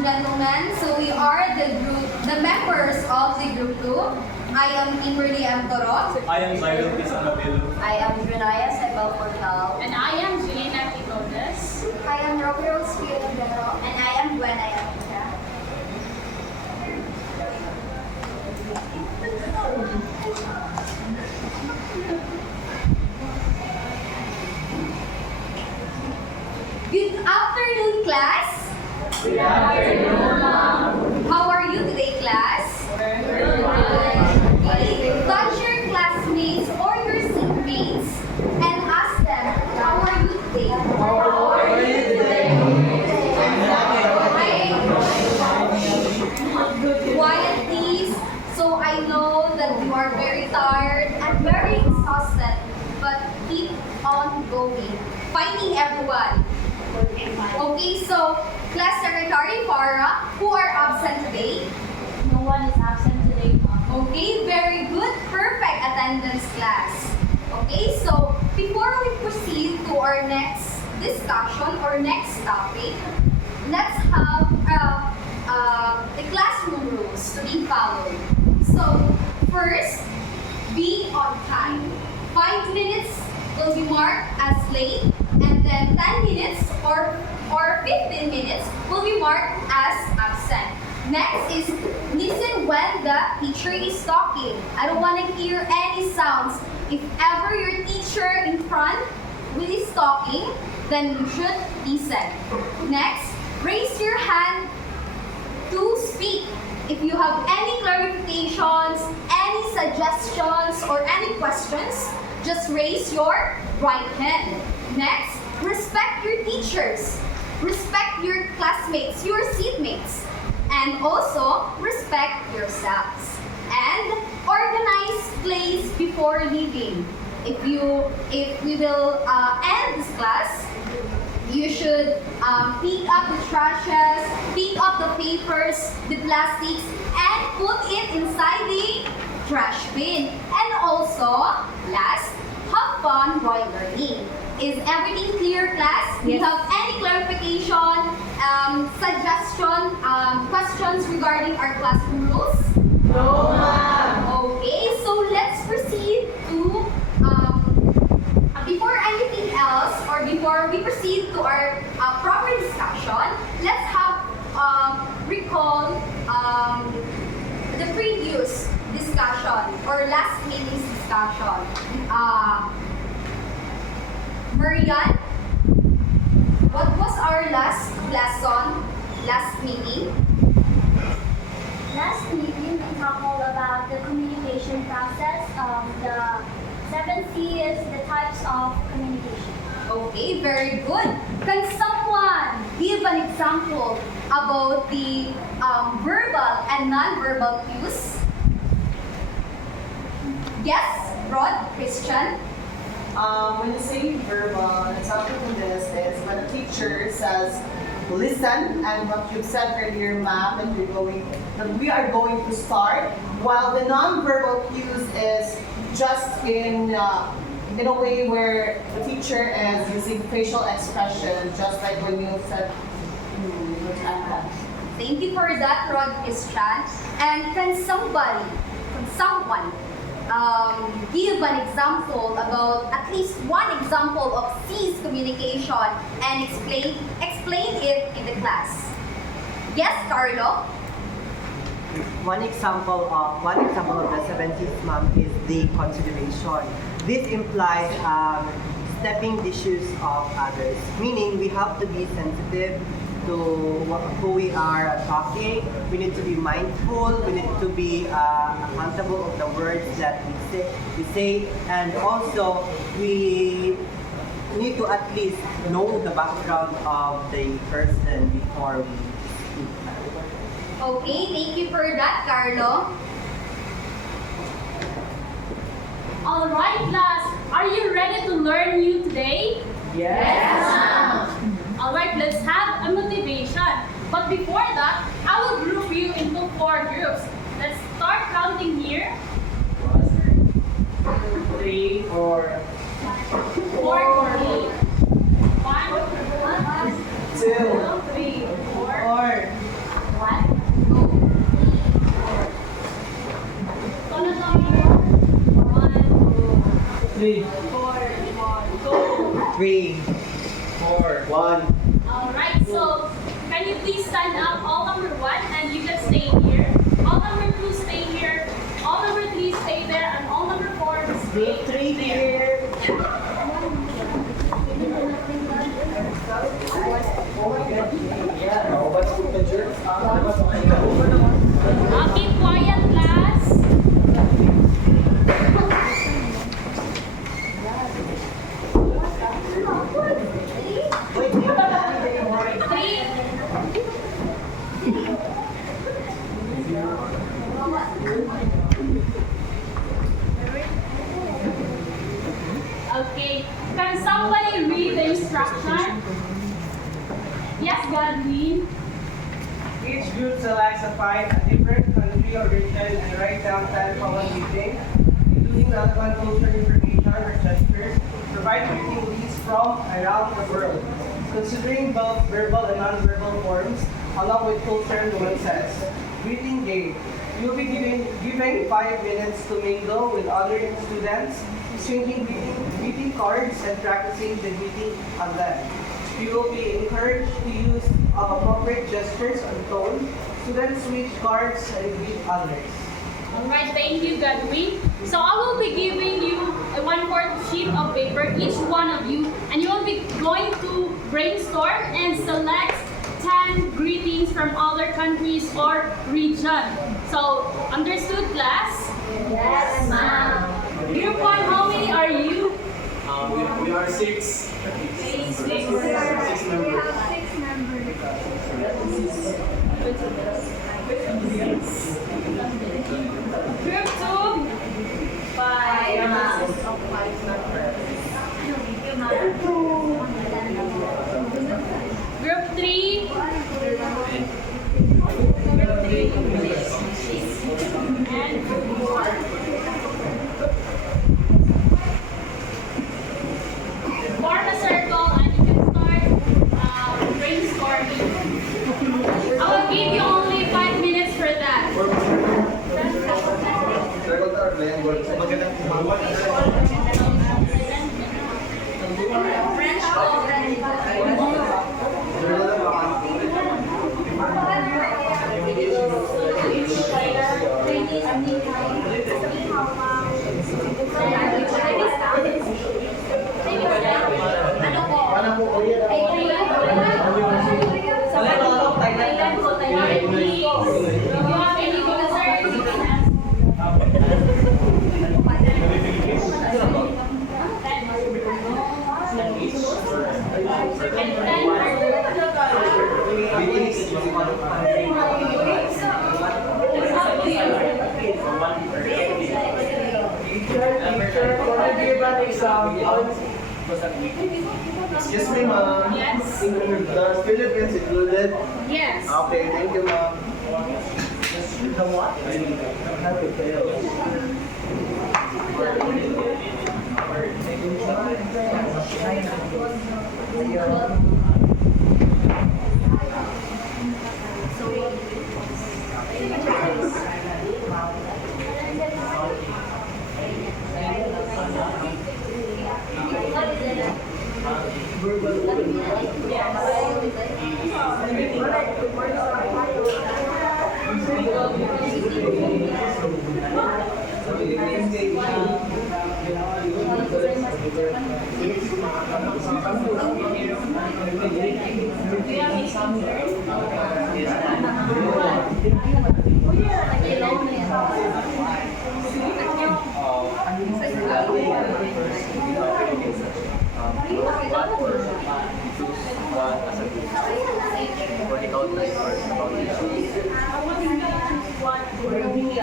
and gentlemen, so we are the members of the group 2. I am Kimberly M. Torot. I am Zyril Pisanabilu. I am Junaya Sebel Portal. And I am Julina Picotes. I am Romero Spirit General. And I am Buena Yapicha. Good afternoon, class. Good afternoon, ma'am. How are you today, class? Good. Okay. Touch your classmates or your seatmates and ask them, how are you today? How are you today? Quiet, please. So I know that you are very tired and very exhausted, but keep on going. Fighting, everyone. Okay, so class secretary Farah, who are absent today? No one is absent today, ma'am. Okay, very good. Perfect attendance, class. Okay, so before we proceed to our next discussion or next topic, let's have the classroom rules to be followed. So first, be on time. 5 minutes will be marked as late, and then 10 minutes or 15 minutes will be marked as absent. Next is listen when the teacher is talking. I don't want to hear any sounds. If ever your teacher in front is talking, then you should listen. Next, raise your hand to speak. If you have any clarifications, any suggestions, or any questions, just raise your right hand. Next, respect your teachers. Respect your classmates, your seatmates. And also, respect yourselves. And organize place before leaving. If we will end this class, you should pick up the trashes, pick up the papers, the plastics, and put it inside the trash bin. And also, last, have fun while learning. Is everything clear, class? Do you have any clarification, suggestion, questions regarding our classroom rules? No, ma'am. Okay, so let's proceed to, before anything else, or before we proceed to our proper discussion, let's have recall the previous discussion or last meeting's discussion. Marian, what was our last lesson, last meeting? Last meeting, we talked all about the communication process, the 7 C's, the types of communication. Okay, very good. Can someone give an example about the verbal and non-verbal cues? Yes, Rod, Christian? When you say verbal, an example of this is when a teacher says, listen, and what you've said earlier, ma'am, that we are going to start, while the non-verbal cues is just in a way where the teacher is using facial expression, just like when you said, Thank you for that, Rod, Christian. And can someone give an example about at least one example of C's communication and explain it in the class? Yes, Carlo? One example of the 70s, ma'am, is the consideration. This implies stepping the shoes of others, meaning we have to be sensitive to who we are talking. We need to be mindful. We need to be accountable of the words that we say, and also we need to at least know the background of the person before we speak. Okay, thank you for that, Carlo. All right, class. Are you ready to learn new today? yes. All right, let's have a motivation. But before that, I will group you into 4 groups. Let's start counting here. 3, 4, 4 for me. 1, 2, 3, 4, 4, Ready? 3, 4. 1. Alright, so can you please stand up? All number 1 and you can stay here. All number 2 stay here. All number 3 stay there. And all number 4 stay Group 3 here. Keep quiet, class. Three. Okay. Can somebody read the instruction? Yes, Godwin. Each group selects a different country or region and write down 10 common greetings, including relevant cultural information or gestures. Provide greeting lists from around the world, considering both verbal and non-verbal forms, along with cultural nuances. Greeting game. You'll be given 5 minutes to mingle with other students, exchanging greeting cards and practicing the greeting on them. You will be encouraged to use appropriate gestures and tone. Students switch cards and greet others. Alright, thank you, Godwin. So I will be giving you a 1/4 sheet of paper, each one of you, and you will be going to brainstorm and select 10 greetings from other countries or region. So, understood, class? Yes, ma'am. Group 1, how many are you? We are 6. 6 members. Group 2? 5. Group 3? And group 4? Form a circle and you can start brainstorming. I will give you only 5 minutes for that. Excuse me, ma'am. Yes. The Philippines included? Yes. Okay, thank you, ma'am.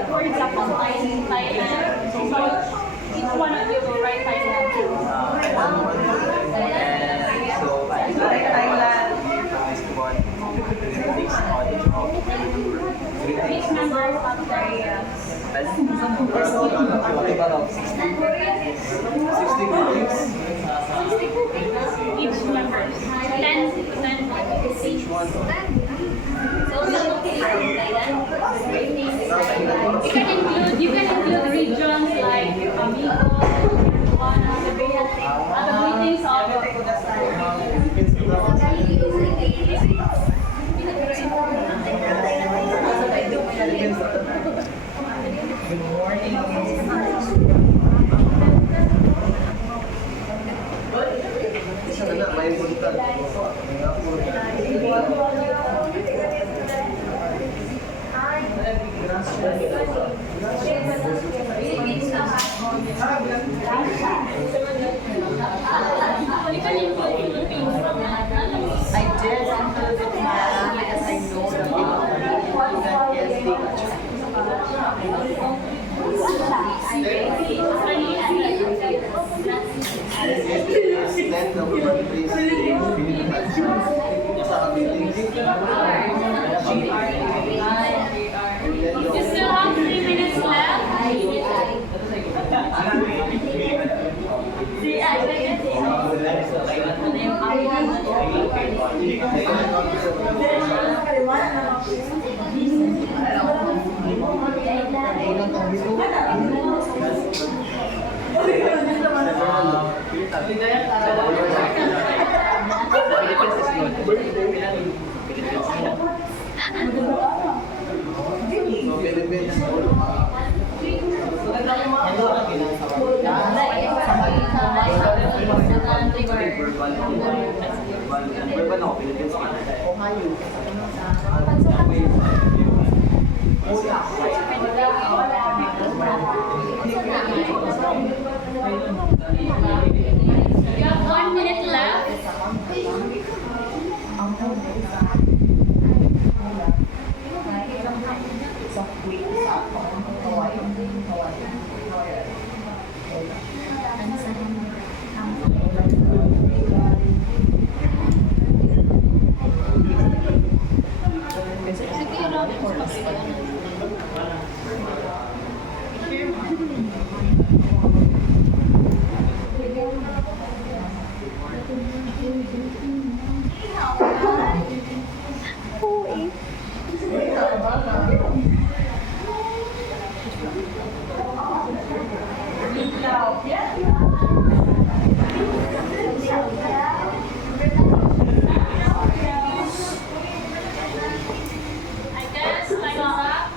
For example, Thailand. So each one of you will write Thailand. Each member of each member. 10 each one. You can include regions like Amigo, greetings of Good morning. Isa na may buntag. I did include it in math because I know that You still have 3 minutes left. You have 1 minute left. I guess time is up.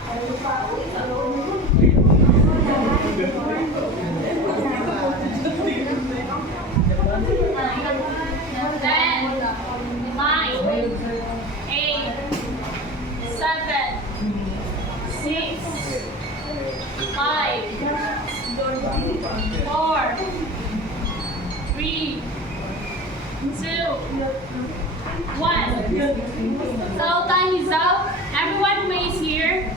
Ten, nine, 8, 7, 6, 5, 4, 3, 2, 1. So time is up. Everyone who is here.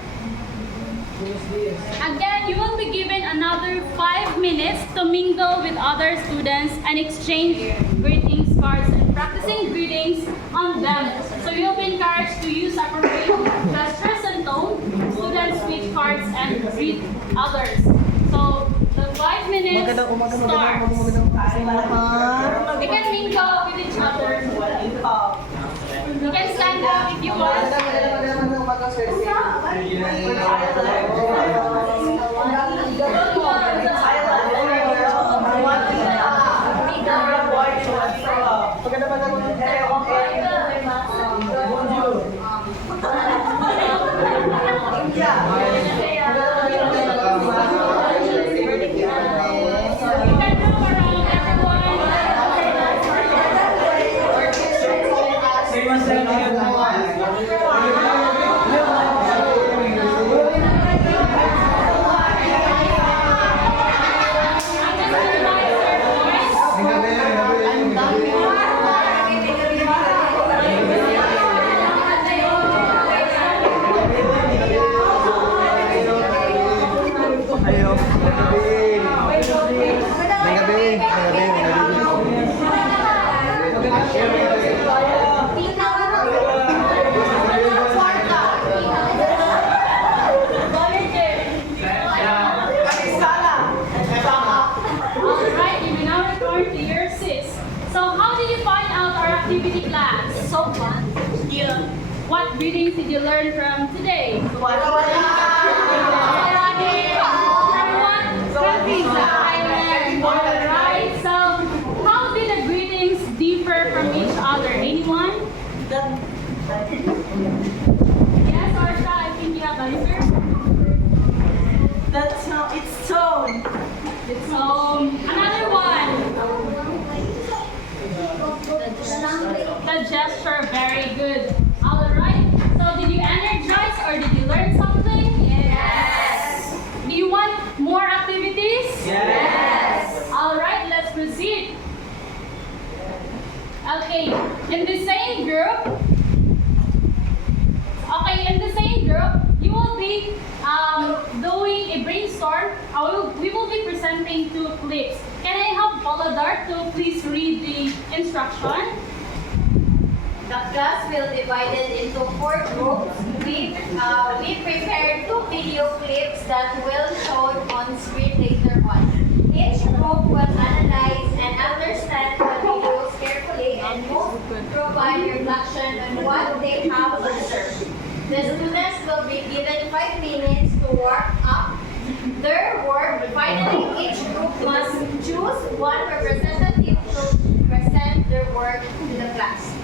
Again, you will be given another 5 minutes to mingle with other students and exchange greetings cards and practicing greetings on them. So you'll be encouraged to use appropriate gestures and tone, student speech cards, and greet others. So the 5 minutes starts. You can mingle with each other. You can stand up if you want. You can move around, Alright, you may now return to year 6. So how did you find out our activity class? So fun. Yeah. What readings did you learn from today? Everyone? Happy Island. Alright. Yes, Arsha, I think you have answer. That's not, it's tone. Another one. The gesture, very good. All right. So did you energize or did you learn something? Yes. Do you want more activities? Yes. All right, let's proceed. Okay, in the same group. Okay, in the same group, you will be doing a brainstorm. We will be presenting 2 clips. Can I have Paladar to please read the instruction? The class will be divided into 4 groups. We prepared 2 video clips that will show on screen later on. Each group will analyze and understand the videos carefully and will provide reflection on what they have observed. The students will be given 5 minutes to work up their work. Finally, each group must choose one representative to present their work to the class.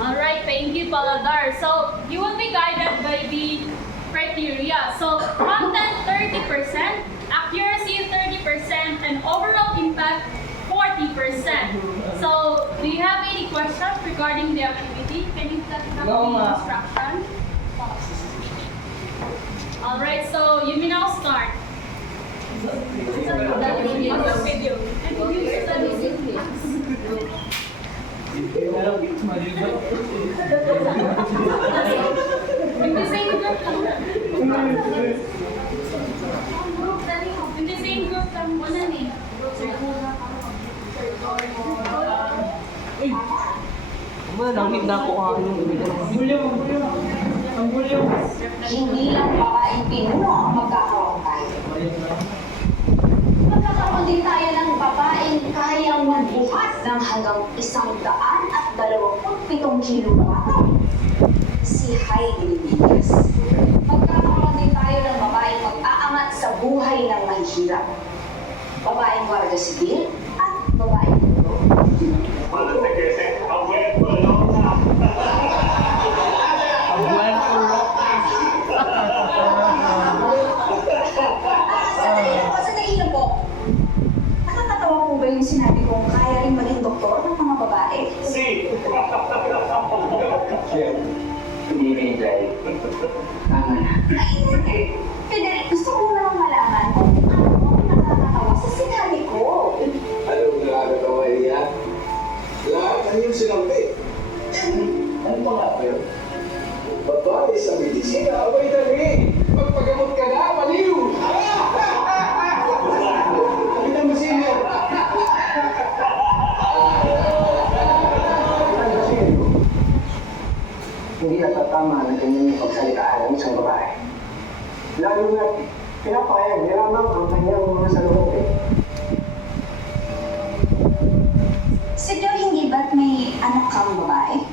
All right, thank you, Paladar. So you will be guided by the criteria. So content 30%, accuracy 30%, and overall impact 40%. So do you have any questions regarding the activity? Can you tell us No, the ma'am. instruction? All right, so you may now start. In the same group lang. In the same group lang. Una ni. Nangit na ako Hindi lang babaeng pinuno ang magkakaroon tayo. Magkakaroon din tayo ng babaeng kayang magbuhat ng hanggang 127 kilowatt. Si Heidi Libigas. Magkakaroon din tayo ng babaeng mag-aangat sa buhay ng mahihirap. Babaeng warga sibil at babaeng puro. Sandali lang po. Nakakatawa po ba yung sinabi kong kaya rin maging doktor ng mga babae? Hindi Mingay. Tama na. Ay, hindi. Frederick, gusto ko lang malaman kung ano ang nakakatawa sa sinabi ko. Anong nakakatawa niya? Lahat ang iyong sinabi. Ano ba nga kayo? Babae sa medisina, abay dali. Magpagamot ka na, maliw! Kita mo sino? Hindi natatama na ganyan yung pagsalitaan ng isang babae. Lalo na pinapayag ni Ramang ang kanyang mga salubong. Senyor, hindi ba't may anak kang babae?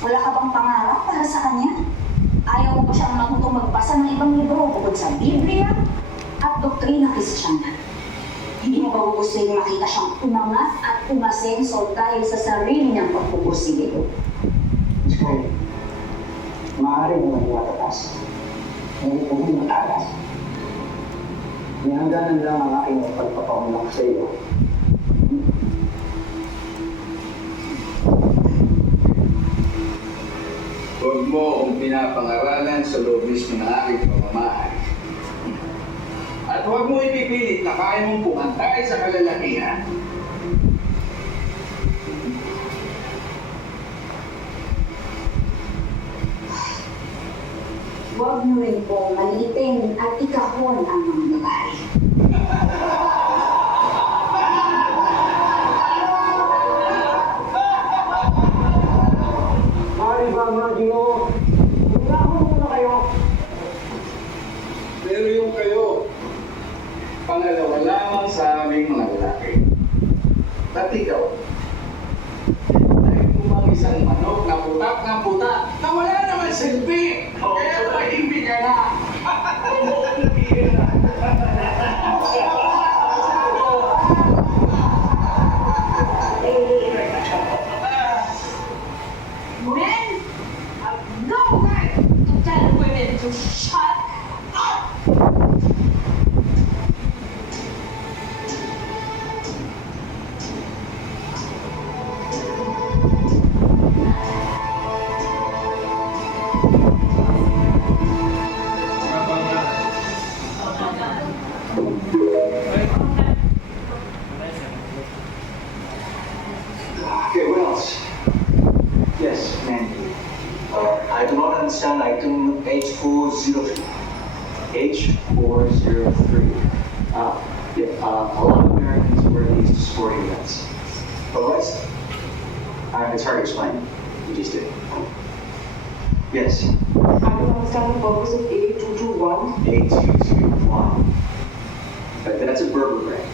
Wala ka bang pangarap para sa kanya? Ayaw mo ba siyang matutong magbasa ng ibang libro bukod sa Biblia at doktrina Kristiyana? Hindi mo ba gugustuhin makita siyang umangat at umasenso dahil sa sarili niyang pagpupursige? Sky, maaari mo maging matatas. Hindi ko din matalas. Nihangganan lang ang aking pagpapaunlak sa iyo. Huwag mo akong pinapangaralan sa loob mismo ng aking pamamahay. At huwag mo ipipilit na kaya mong pumantay sa kalalakihan. Huwag mo rin po maliitin at ikahon ang mga babae. Mari ba mga Ginoo? Magkahon muna kayo. Pero yung kayo, pangalawa lamang sa aming mga lalaki. At ikaw, ay kumang isang manok na putak ng putak na wala naman silbi. Kaya tahimik ka na. Men have no right to tell women to shut up. Okay, what else? Yes, Mandy. I do not understand item H403. H403. Yeah, a lot of Americans wear these to sporting events. But what's... it's hard to explain. You just did. Yes. I don't understand the purpose of A221. A221. But that's a burger brand.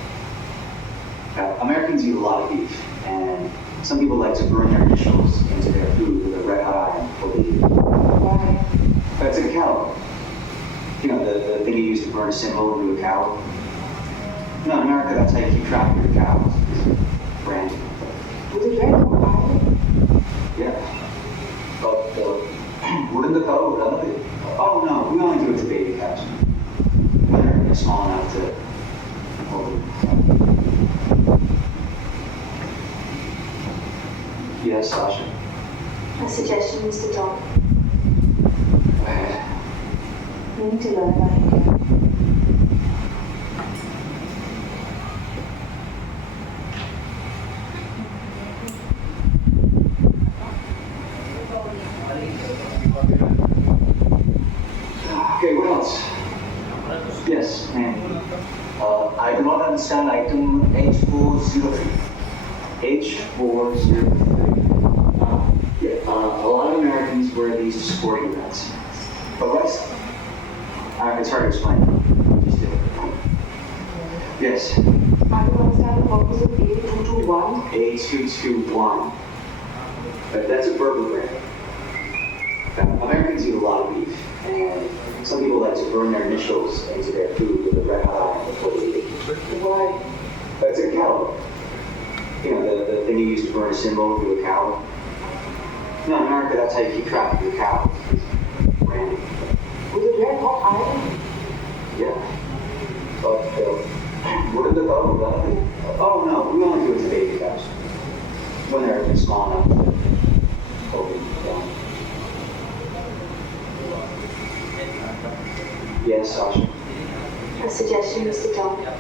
Americans eat a lot of beef, and some people like to burn their initials into their food with a red hot iron before they eat it. Why? That's a cow. You know, the thing you use to burn a symbol into a cow. No, in America, that's how you keep track of your cows. Brand. With a red hot iron? Yeah. But wouldn't the cow run it? Oh no, we only do it to baby cows. When they're small enough to hold it. Yes, Sasha. A suggestion, Mr. John. Go ahead. We need to learn about India. Okay, what else? Yes, ma'am. I do not understand item H403. H403. Yeah, a lot of Americans wear these to sporting events. But what's... it's hard to explain. You just did. Yes. I don't understand the purpose of A221. A221. But that's a burger brand. Americans eat a lot of beef, and some people like to burn their initials into their food with a red hot iron before they eat it. Why? That's a cow. You know, the thing you use to burn a symbol into a cow. No, in America, that's how you keep track of your cows. Brand. With a red hot iron? Yeah. But wouldn't the cow run it? Oh no, we only do it to baby cows. When they're small enough to hold it down. Yes, Sasha. A suggestion, Mr. John. Go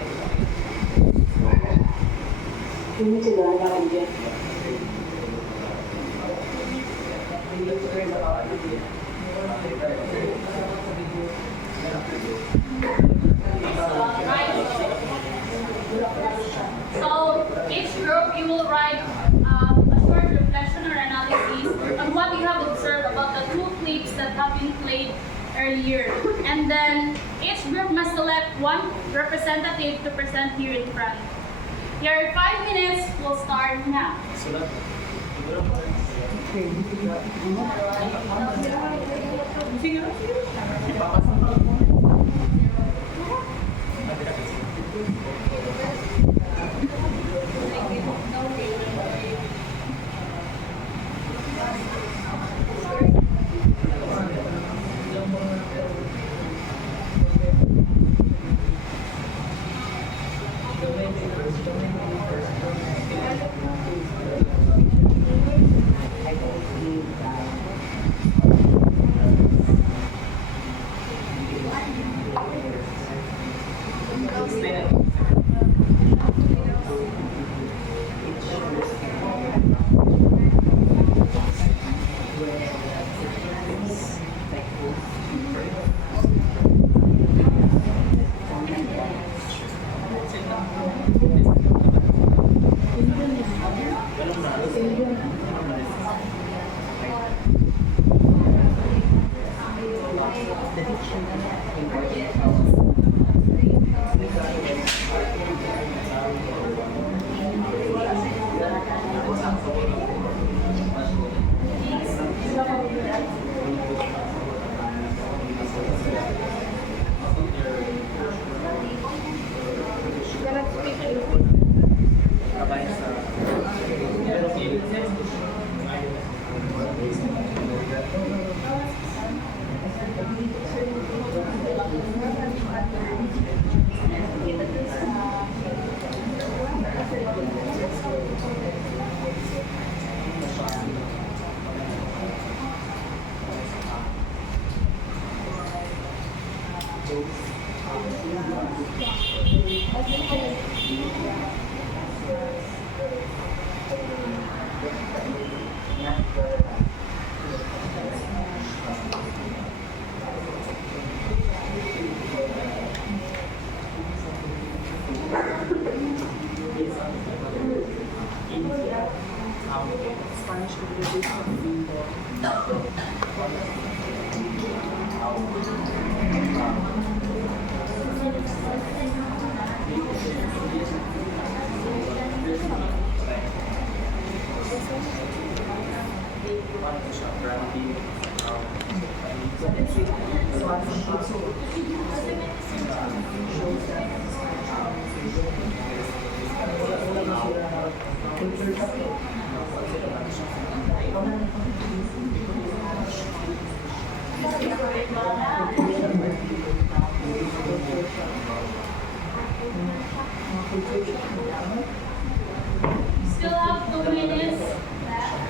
ahead. We need to learn about India. So each group you will write a short reflection or analysis on what you have observed about the two clips that have been played earlier. And then each group must select one representative to present here in front. Your 5 minutes will start now. Still have 2 minutes left.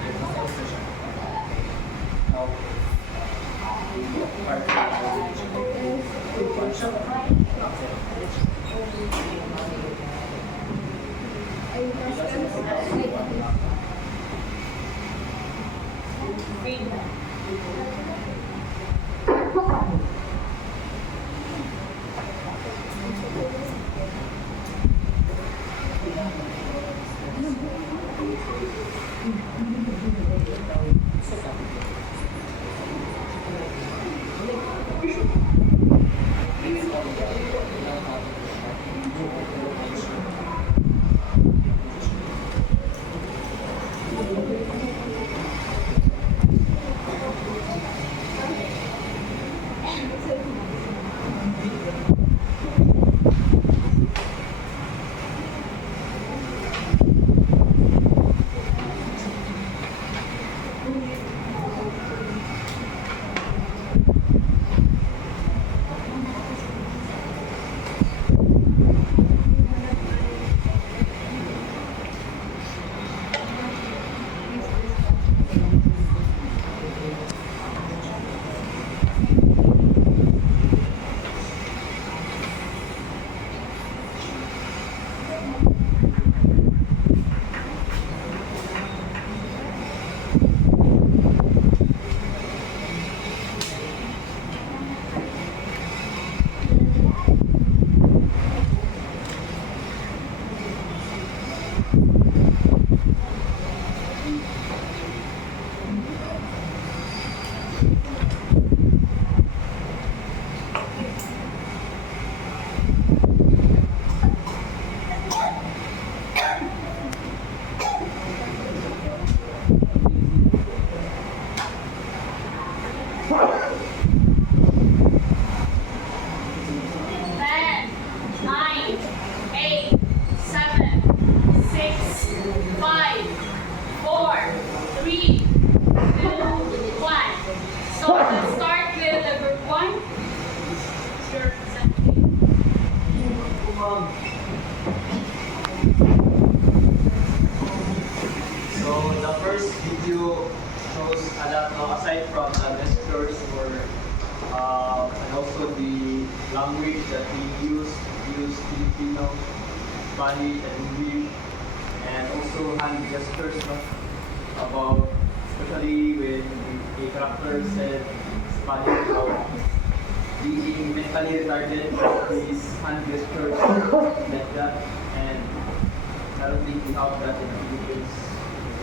and also the language that we use Filipino, Spanish, and English, and also hand gestures, no? About, especially when a character said Spanish about being mentally retarded, these hand gestures like that, and I don't think we have that in the Philippines.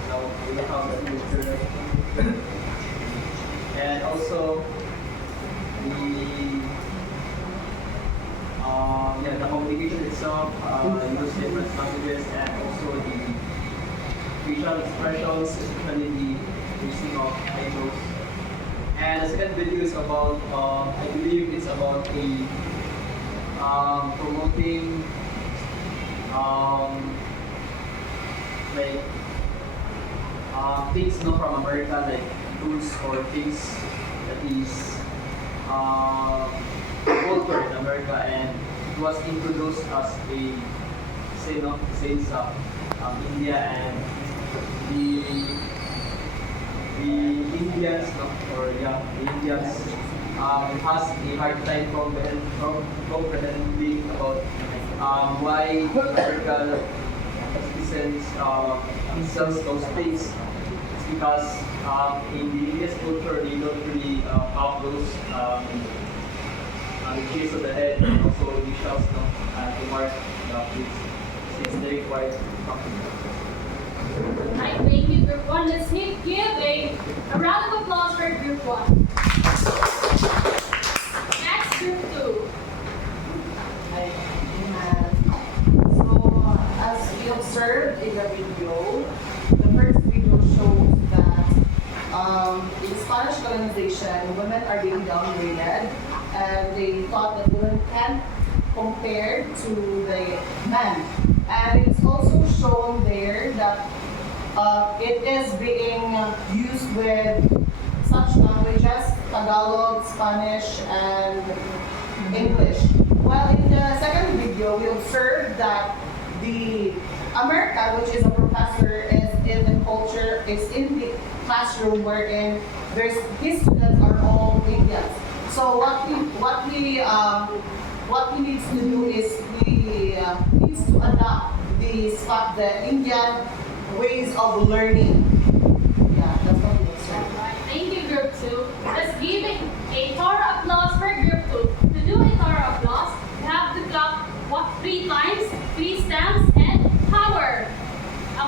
No, we don't have that gesture. And also the communication itself, use different languages, and also the facial expressions, especially the using of idols. And the second video is about, I believe it's about the promoting like things not from America, like tools or things that is culture in America, and it was introduced as a since India, and the Indians, the Indians has a hard time comprehending about why America citizens sells those things. It's because in the Indian culture they don't really have those the case of the head, and also the shells to mark the plates, since they require something. I thank you, everyone. Let's give a round of applause everyone. Next, group 2. So, as we observed in the video, the first video shows that in Spanish colonization, women are being downgraded, and they thought that women can't compare to the men. And it's also shown there that it is being used with such languages, Tagalog, Spanish, and English. While in the second video, we observed that the American, which is a professor, is in the culture, is in the classroom wherein his students are all Indians. So what he needs to do is he needs to adopt the Indian ways of learning. Yeah, that's what we observed. Thank you, group 2. Let's give it a thorough applause for group 2. To do a thorough applause, you have to clap 3 times, 3 stamps, and power.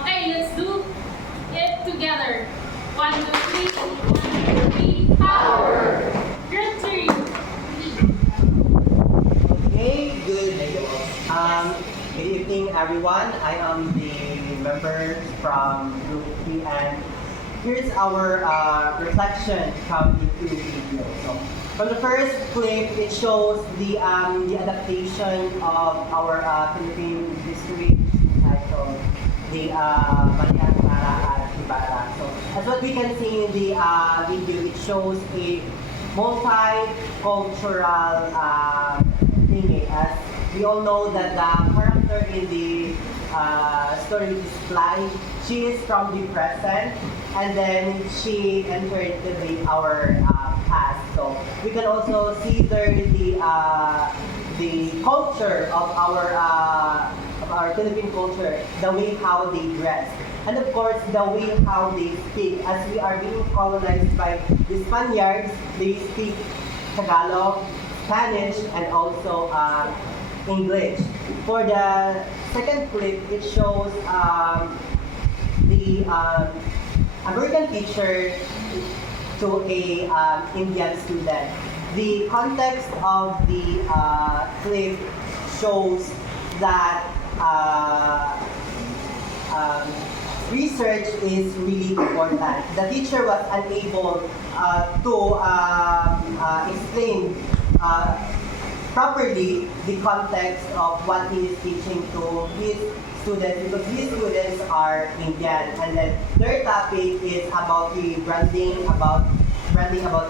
Okay, let's do it together. 1, 2, 3. 1, 2, 3. Power. Group 3. Okay, good evening everyone. I am the member from Group 3 and here's our reflection from the video. So, from the first clip, it shows the adaptation of our Philippine history entitled the Banyak Para at Ibarra. So, as what we can see in the video, it shows a multicultural thingy. As we all know that the character in the story is Fly. She is from the present, and then she entered our past. So we can also see there the culture of our Philippine culture, the way how they dress, and of course the way how they speak. As we are being colonized by the Spaniards, they speak Tagalog, Spanish, and also English. For the second clip, it shows the American teacher to a Indian student. The context of the clip shows that research is really important. The teacher was unable to explain properly the context of what he is teaching to his students, because his students are Indian, and then their topic is about the branding about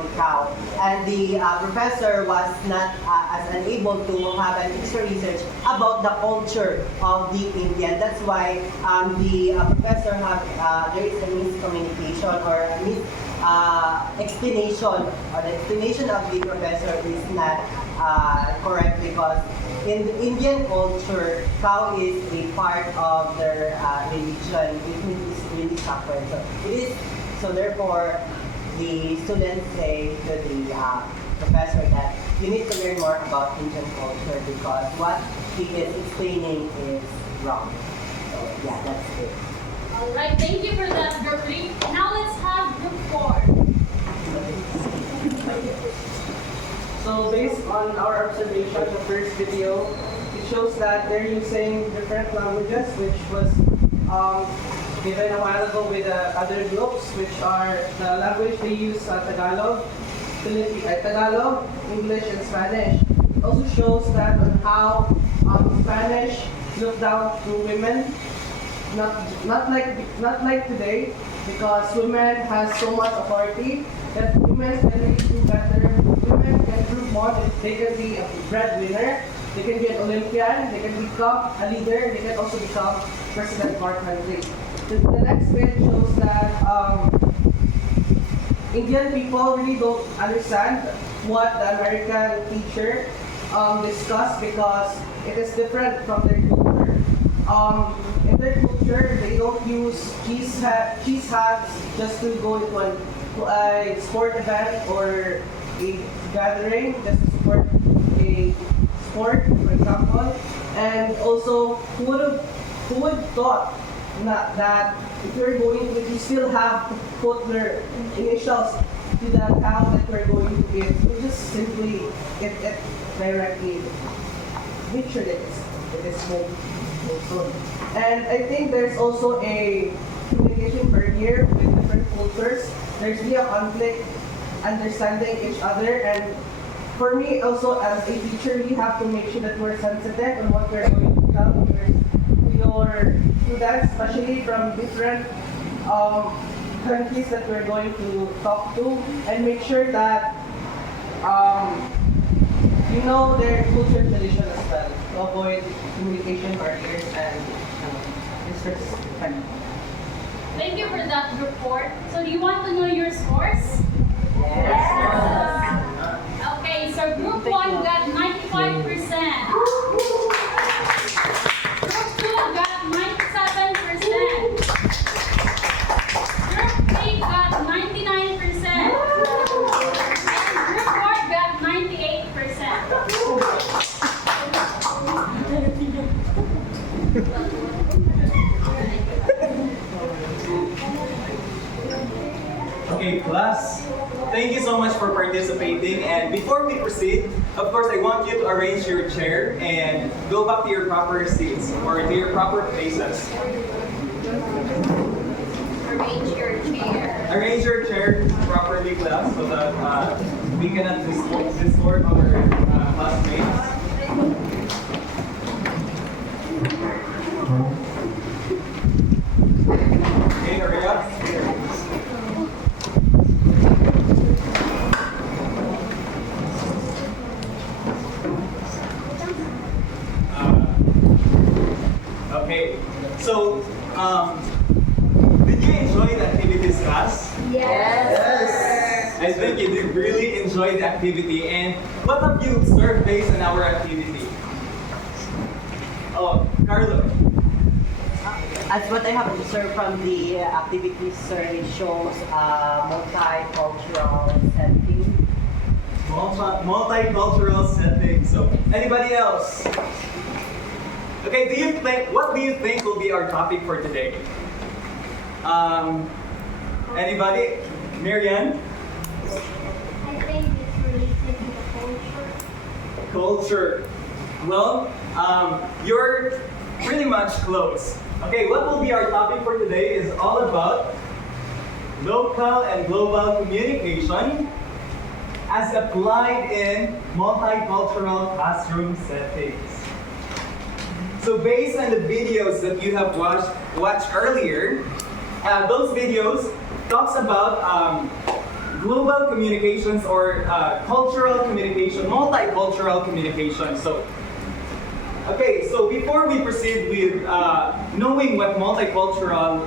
the cow, and the professor was not as unable to have an extra research about the culture of the Indian. That's why the professor there is a miscommunication or a explanation, or the explanation of the professor is not correct, because in the Indian culture, cow is a part of their religion. It means it's really sacred. So therefore, the students say to the professor that you need to learn more about Indian culture because what he is explaining is wrong. So yeah, that's it. Alright, thank you for that, group 3. Now let's have group 4. So based on our observation of the first video, it shows that they're using different languages, which was given a while ago with the other groups, which are the language they use Tagalog, Tagalog, English, and Spanish. It also shows that on how Spanish look down to women, not like today, because women has so much authority that women can really do better. Women can prove more that they can be a breadwinner, they can be an Olympian, they can become a leader, they can also become president of our country. The next bit shows that Indian people really don't understand what the American teacher discussed, because it is different from their culture. In their culture, they don't use cheese hats just to go to a sport event or a gathering just to support a sport, for example. And also, who would thought that if you're going to, you still have to put their initials to the cow that we're going to eat, we just simply eat it directly. Make sure that it is smoked soon. And I think there's also a communication barrier with different cultures. There's be a conflict, understanding each other, and for me also as a teacher, we have to make sure that we're sensitive on what we're going to tell to your students, especially from different countries that we're going to talk to, and make sure that you know their culture and tradition as well, to avoid communication barriers and disrespect. Thank you for that report. So do you want to know your scores? Yes. Okay, so group 1 got 95%. Group 2 got 97%. Group 3 got 99%. And group 4 got 98%. Okay, class, thank you so much for participating. And before we proceed, of course, I want you to arrange your chair and go back to your proper seats or to your proper places. Arrange your chair. Arrange your chair properly, class, so that we cannot disturb our classmates. Okay, hurry up. Okay, so did you enjoy the activities, class? Yes. I think you did really enjoy the activity. And what have you observed based on our activity? Oh, Carlo. As what I have observed from the activity survey shows multicultural setting. Multicultural setting. So, anybody else? Okay, what do you think will be our topic for today? Anybody? Marianne? I think it's related to the culture. Culture. Well, you're pretty much close. Okay, what will be our topic for today is all about local and global communication as applied in multicultural classroom settings. So based on the videos that you have watched earlier, those videos talks about global communications or cultural communication, multicultural communication. So, okay, so before we proceed with knowing what multicultural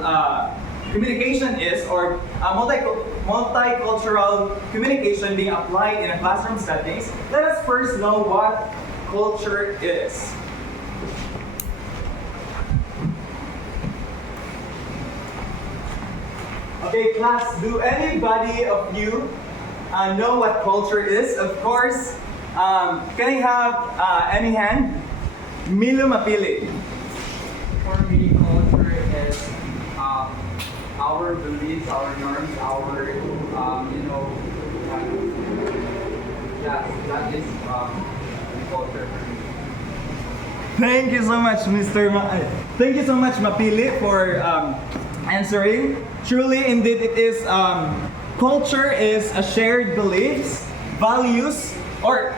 communication is, or multicultural communication being applied in a classroom settings, let us first know what culture is. Okay, class, do anybody of you know what culture is? Of course, can I have any hand? Milo Mapili. For me, culture is our beliefs, our norms, our that is culture for me. Thank you so much, Thank you so much, Mapili, for answering. Truly, indeed, it is. Culture is a shared beliefs, values, or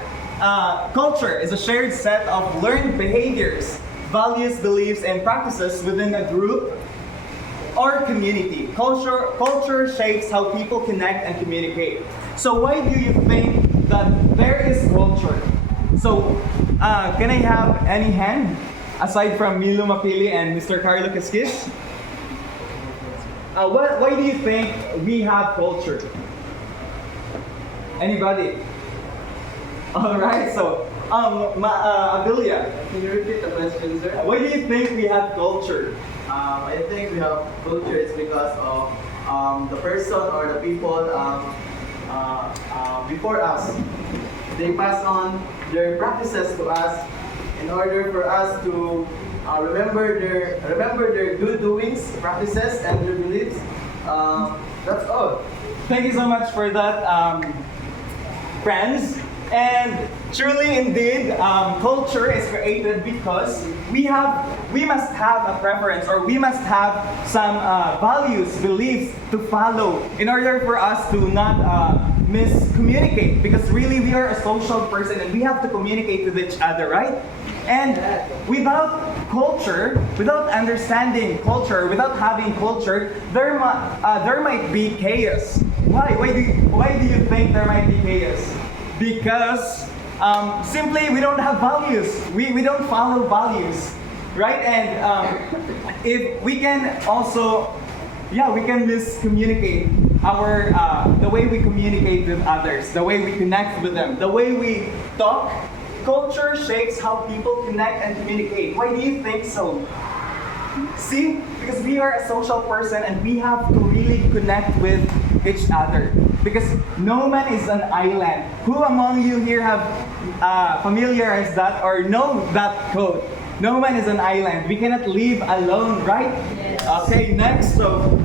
culture is a shared set of learned behaviors, values, beliefs, and practices within a group or community. Culture shapes how people connect and communicate. So why do you think that there is culture? So, can I have any hand aside from Milo Mapili and Mr. Carlo Casquis? Why do you think we have culture? Anybody? All right. So, Abilia, Can you repeat the question, sir? why do you think we have culture? I think we have culture is because of the person or the people before us. They pass on their practices to us in order for us to remember their good doings, practices, and their beliefs. That's all. Thank you so much for that, friends. And truly, indeed, culture is created because we must have a preference, or we must have some values, beliefs to follow in order for us to not miscommunicate. Because really, we are a social person and we have to communicate with each other, right? And without culture, without understanding culture, without having culture, there might be chaos. Why? Why do you think there might be chaos? Because simply we don't have values. We don't follow values, right? And if we can also, we can miscommunicate our the way we communicate with others, the way we connect with them, the way we talk. Culture shapes how people connect and communicate. Why do you think so? See, because we are a social person and we have to really connect with each other. Because no man is an island. Who among you here have familiarized that or know that quote? No man is an island. We cannot live alone, right? Yes. Okay, next. So,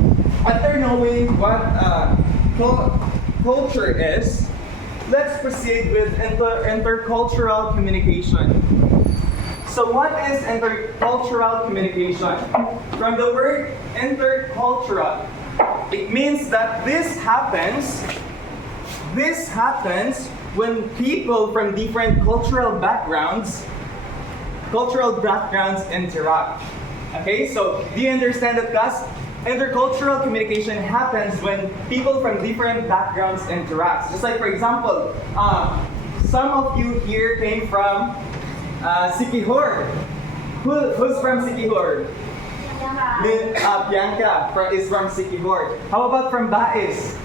after knowing what culture is, let's proceed with intercultural communication. So what is intercultural communication? From the word intercultural, it means that this happens when people from different cultural backgrounds interact. Okay, so do you understand that, class? Intercultural communication happens when people from different backgrounds interact. Just like, for example, some of you here came from Siquijor. Who's from Siquijor? Bianca is from Siquijor. How about from Baez?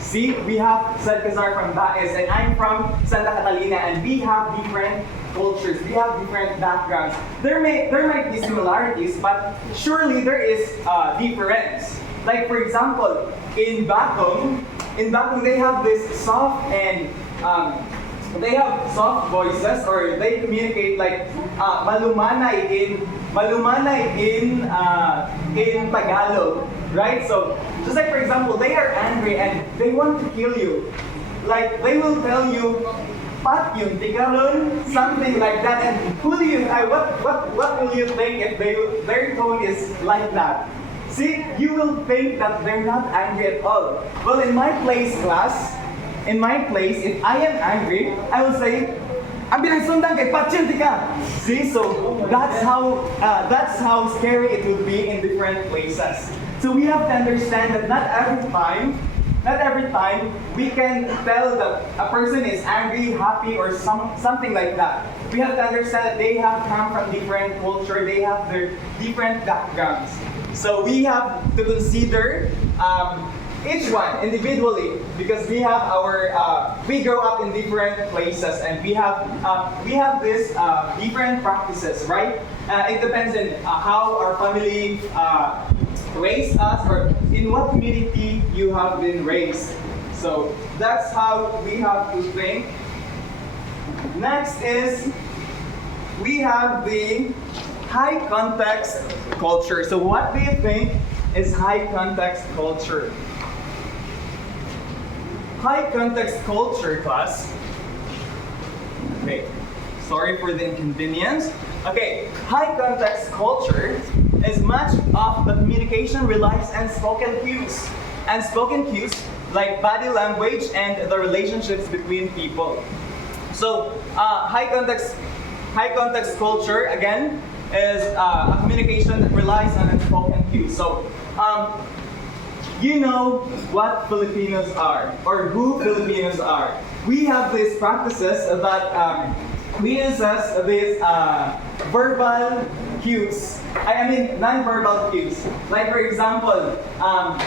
See, we have Salcazar from Baez, and I'm from Santa Catalina, and we have different cultures, we have different backgrounds. There might be similarities, but surely there is difference. Like, for example, in Bacong they have this soft and they have soft voices, or they communicate like malumanay in Tagalog, right? So just like, for example, they are angry and they want to kill you. Like, they will tell you, "Pat yun, tikaron," something like that. And what will you think if their tone is like that? See, you will think that they're not angry at all. Well, in my place, class, if I am angry, I will say, "Ang pinagsundan kay Pat yun, tika." See, so that's how scary it would be in different places. So we have to understand that not every time we can tell that a person is angry, happy, or something like that. We have to understand that they have come from different culture, they have their different backgrounds. So we have to consider each one individually, because we have we grow up in different places, and we have this different practices, right? It depends on how our family raised us, or in what community you have been raised. So that's how we have to think. Next is, we have the high context culture. So what do you think is high context culture? High context culture, class. Okay, sorry for the inconvenience. Okay, high context culture is much of the communication relies on spoken cues. And spoken cues like body language and the relationships between people. So high context culture, again, is a communication that relies on unspoken cues. So you know what Filipinos are, or who Filipinos are. We have these practices that we use these verbal cues. I mean non-verbal cues. Like, for example,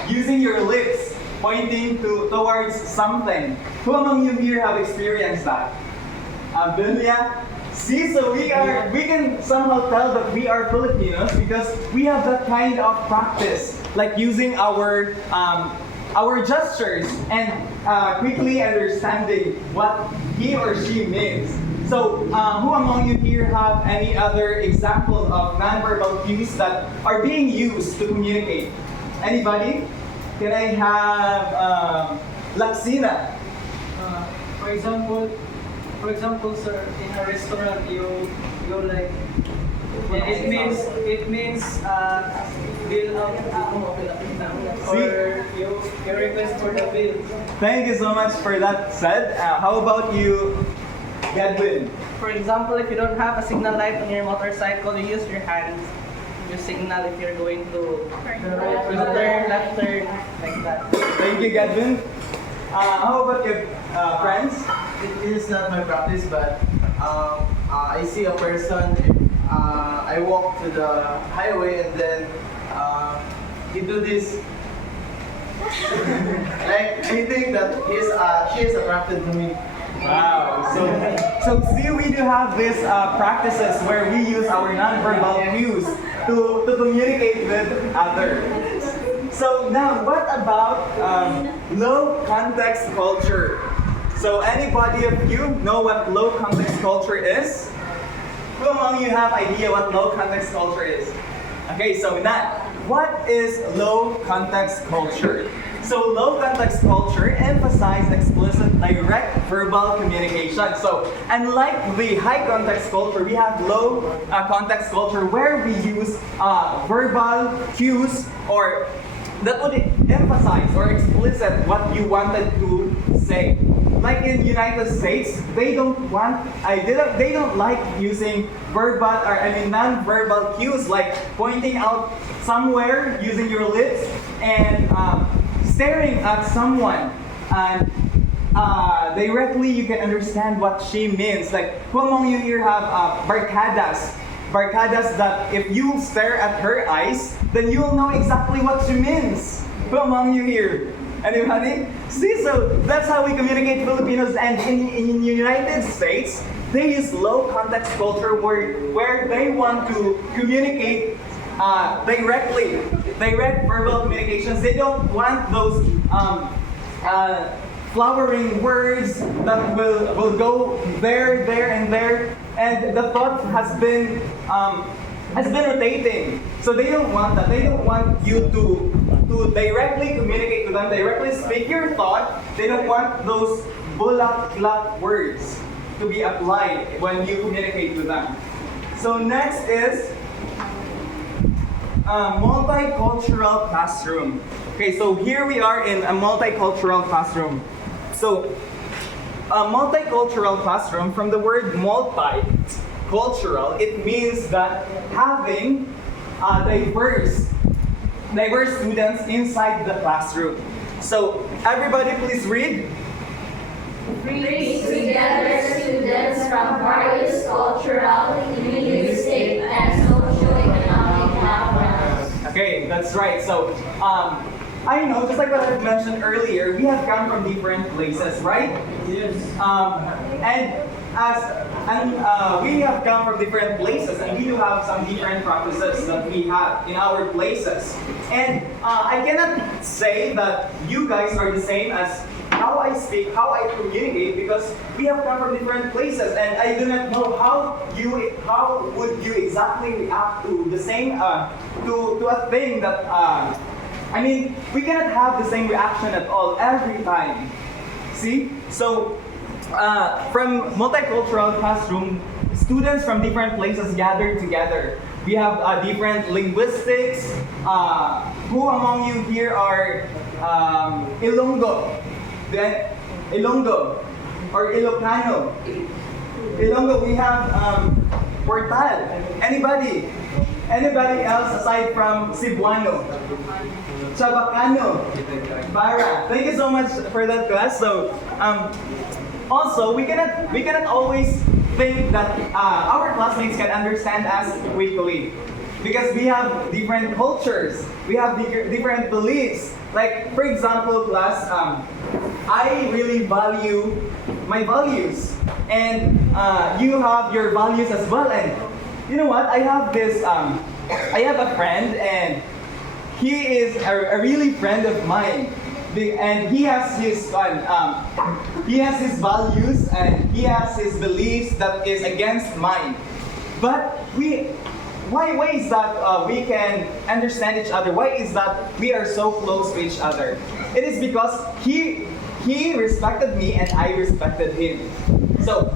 using your lips, pointing towards something. Who among you here have experienced that? Bilya? See, so we can somehow tell that we are Filipinos because we have that kind of practice, like using our gestures and quickly understanding what he or she means. So, who among you here have any other example of nonverbal cues that are being used to communicate? Anybody? Can I have Laksina. For example, sir, in a restaurant, you like, it means bill out, or you request for the bill. Thank you so much for that said. How about you, Gadwin? For example, if you don't have a signal light on your motorcycle, you use your hands. You signal if you're going to turn, left turn, like that. Thank you, Gadwin. How about your friends? It is not my practice, but I see a person. I walk to the highway and then he do this. Like I think that she is attracted to me. Wow. So see, we do have these practices where we use our nonverbal cues to communicate with others. So now, what about low context culture? So anybody of you know what low context culture is? Who among you have idea what low context culture is? Okay, so Nat, what is low context culture? So low context culture emphasizes explicit direct verbal communication. So unlike the high context culture, we have low context culture where we use verbal cues or that would emphasize or explicit what you wanted to say. Like in United States, they don't like using non-verbal cues like pointing out somewhere using your lips and staring at someone and directly you can understand what she means. Like who among you here have barcadas? Barcadas that if you stare at her eyes, then you'll know exactly what she means. Who among you here? Anybody? See, so that's how we communicate Filipinos. And in the United States, they use low context culture where they want to communicate directly, direct verbal communications. They don't want those flowering words that will go there, and there. And the thought has been rotating. So they don't want that. They don't want you to directly communicate to them, directly speak your thought. They don't want those bulak words to be applied when you communicate to them. So next is multicultural classroom. Okay, so here we are in a multicultural classroom. So a multicultural classroom, from the word multicultural, it means that having diverse students inside the classroom. So everybody please read. Brings together students from various cultural, linguistic, and socioeconomic backgrounds. Okay, that's right. So I know, just like what I mentioned earlier, we have come from different places, right? Yes. We have come from different places, and we do have some different practices that we have in our places. And I cannot say that you guys are the same as how I speak, how I communicate, because we have come from different places, and I do not know how would you exactly react to the same to a thing that. We cannot have the same reaction at all every time. See? So, from multicultural classroom, students from different places gather together. We have different linguistics. Who among you here are Ilonggo? Then Ilonggo or Ilocano? Ilonggo, we have Portal. Anybody? Anybody else aside from Cebuano? Chabacano, Bara. Thank you so much for that class. So, also we cannot always think that our classmates can understand us quickly, because we have different cultures, we have different beliefs. Like for example, class, I really value my values, and you have your values as well. And you know what? I have a friend, and he is a really friend of mine, and he has his values and he has his beliefs that is against mine. But why is that we can understand each other? Why is that we are so close to each other? It is because he he respected me and I respected him. So,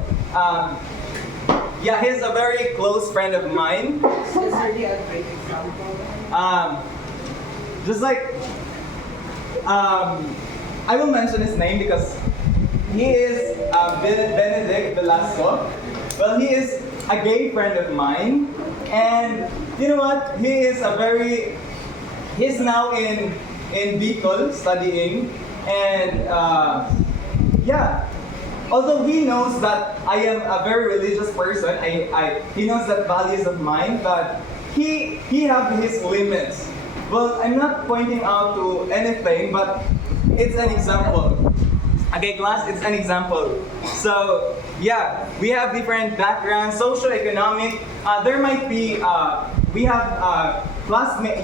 yeah, he's a very close friend of mine. This is really a great example. Just like, I will mention his name because he is Benedict Velasco. Well, he is a gay friend of mine, and you know what? He's now in Bicol studying, and yeah. Although he knows that I am a very religious person, he knows that values of mine, but he have his limits. Well, I'm not pointing out to anything, but it's an example. Okay, class, it's an example. So, yeah, we have different backgrounds, socio-economic. There might be, we have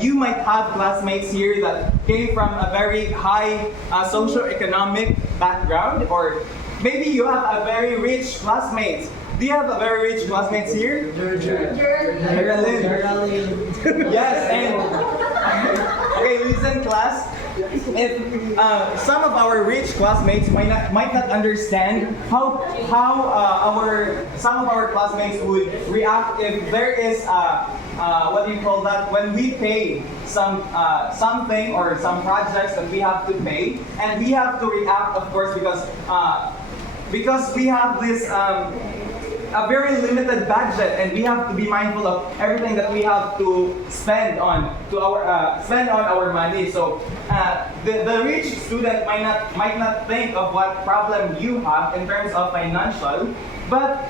you might have classmates here that came from a very high socio-economic background, or maybe you have a very rich classmates. Do you have a very rich classmates here? Geraldine. Yes, and okay, listen, class. If some of our rich classmates might not understand how some of our classmates would react if there is what do you call that, when we pay something or some projects that we have to pay, and we have to react, of course, because we have this a very limited budget, and we have to be mindful of everything that we have to spend on our money. So the rich student might not think of what problem you have in terms of financial, but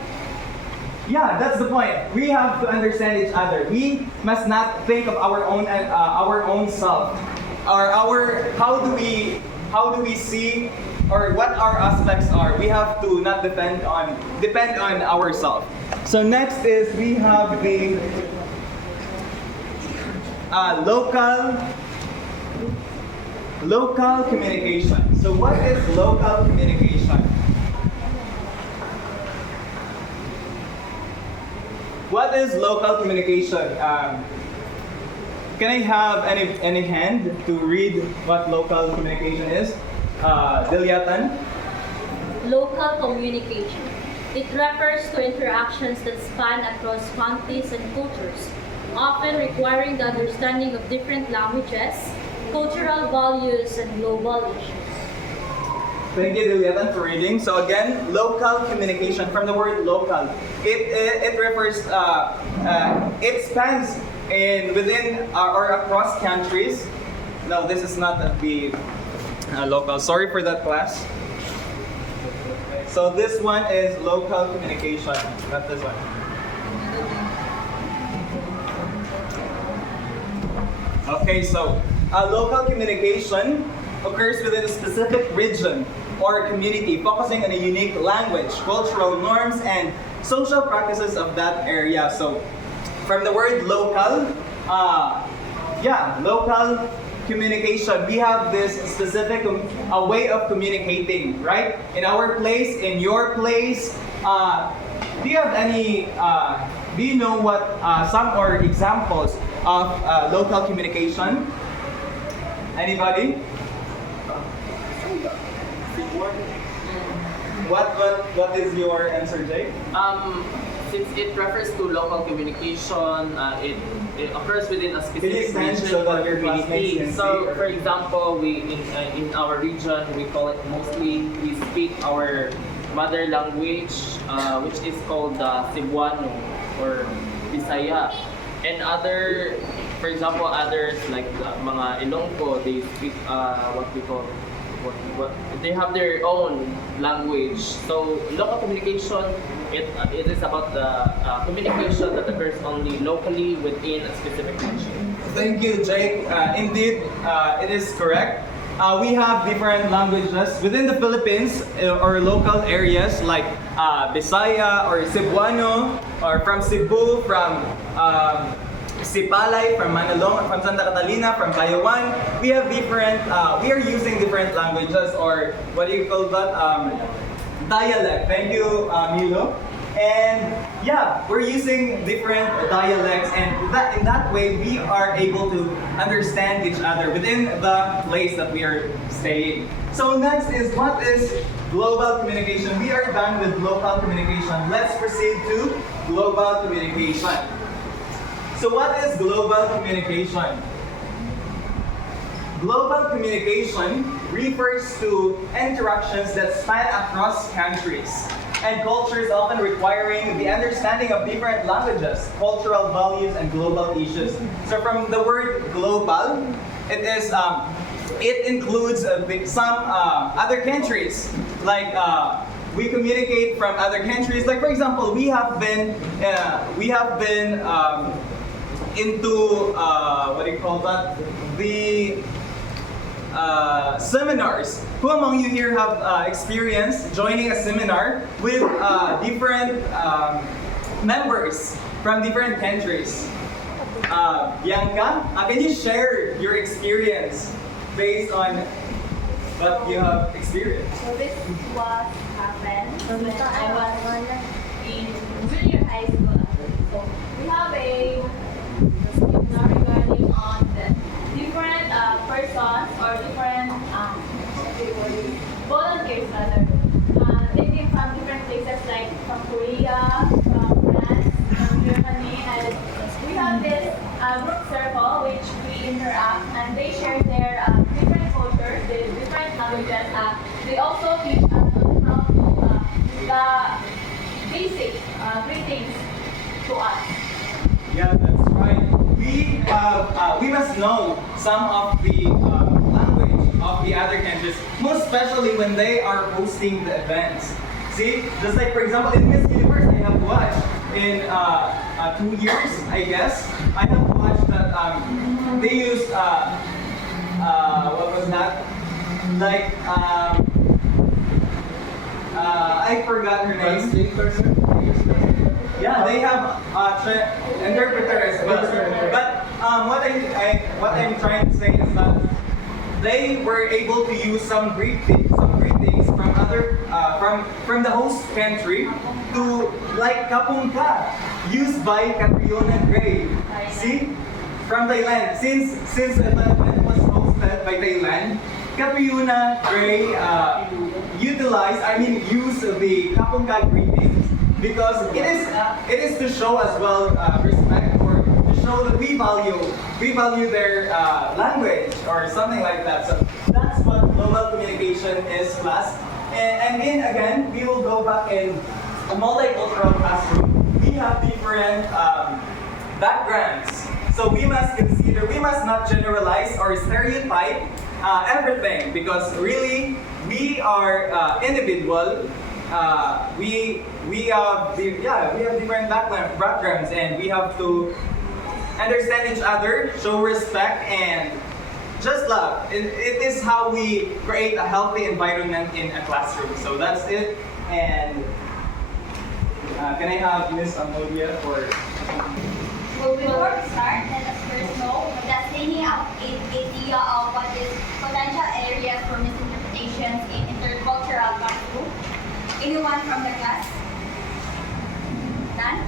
yeah, that's the point. We have to understand each other. We must not think of our own self, or how do we see, or what our aspects are. We have to not depend on ourselves. So next is we have the local communication. So what is local communication? What is local communication? Can I have any hand to read what local communication is? Dilyatan? Local communication. It refers to interactions that span across countries and cultures, often requiring the understanding of different languages, cultural values, and global issues. Thank you, Dilyatan, for reading. So again, local communication, from the word local. It refers, it spans within or across countries. No, this is not the local. Sorry for that, class. So this one is local communication, not this one. Okay, so local communication occurs within a specific region or community, focusing on a unique language, cultural norms, and social practices of that area. So from the word local, local communication, we have this specific way of communicating, right? In our place, in your place. Do you have any? Do you know what some or examples of local communication? Anybody? What is your answer, Jay? Since it refers to local communication, it occurs within a specific region so that or your classmates community. can So, see, for example, we in our region we call it mostly we speak our mother language, which is called Cebuano or Bisaya, and other, for example, others like mga Ilonggo, they speak what we call what they have their own language. So local communication, it is about the communication that occurs only locally within a specific region. Thank you, Jake. Indeed, it is correct. We have different languages within the Philippines or local areas like Bisaya or Cebuano, or from Cebu, from Sipalay, from Manalong, from Santa Catalina, from Bayawan. We have different, we are using different languages, or what do you call that? Dialect. Thank you, Milo. And yeah, we're using different dialects, and in that way we are able to understand each other within the place that we are staying. So next is, what is global communication? We are done with local communication. Let's proceed to global communication. So what is global communication? Global communication refers to interactions that span across countries and cultures, often requiring the understanding of different languages, cultural values, and global issues. So from the word global, it includes some other countries. Like we communicate from other countries. Like for example, we have been into what do you call that? The seminars. Who among you here have experienced joining a seminar with different members from different countries? Bianca, can you share your experience based on what you have experienced? So this was happened when I was in junior high school. So we have a seminar regarding on the different persons or different volunteers rather. They came from different places like from Korea, from France, from Germany, and we have this group circle which we interact and they share their different cultures, the different languages. They also teach us on how to the basic greetings to us. Yeah, that's right. We must know some of the language of the other countries, most especially when they are hosting the events. See, just like for example in Miss Universe, I have watched in 2 years, I guess. I have watched that they used what was that? Like I forgot her name. Yeah, they have interpreter as well. But what I'm trying to say is that they were able to use some greetings from other from the host country to like kapung ka, used by Catriona Gray. See, from Thailand. Since the event was hosted by Thailand, Catriona Gray used the kapung ka greetings. Because it is to show as well respect, or to show that we value their language or something like that. So that's what global communication is, class. And then again, we will go back in a multicultural classroom. We have different backgrounds, so we must not generalize or stereotype everything, because really we are individual. We have different backgrounds, and we have to understand each other, show respect, and just love. It is how we create a healthy environment in a classroom. So that's it. And can I have Miss Amodia for? Well, before we start, let us first know that any idea of what is potential areas for misinterpretations in intercultural classroom. Anyone from the class? None?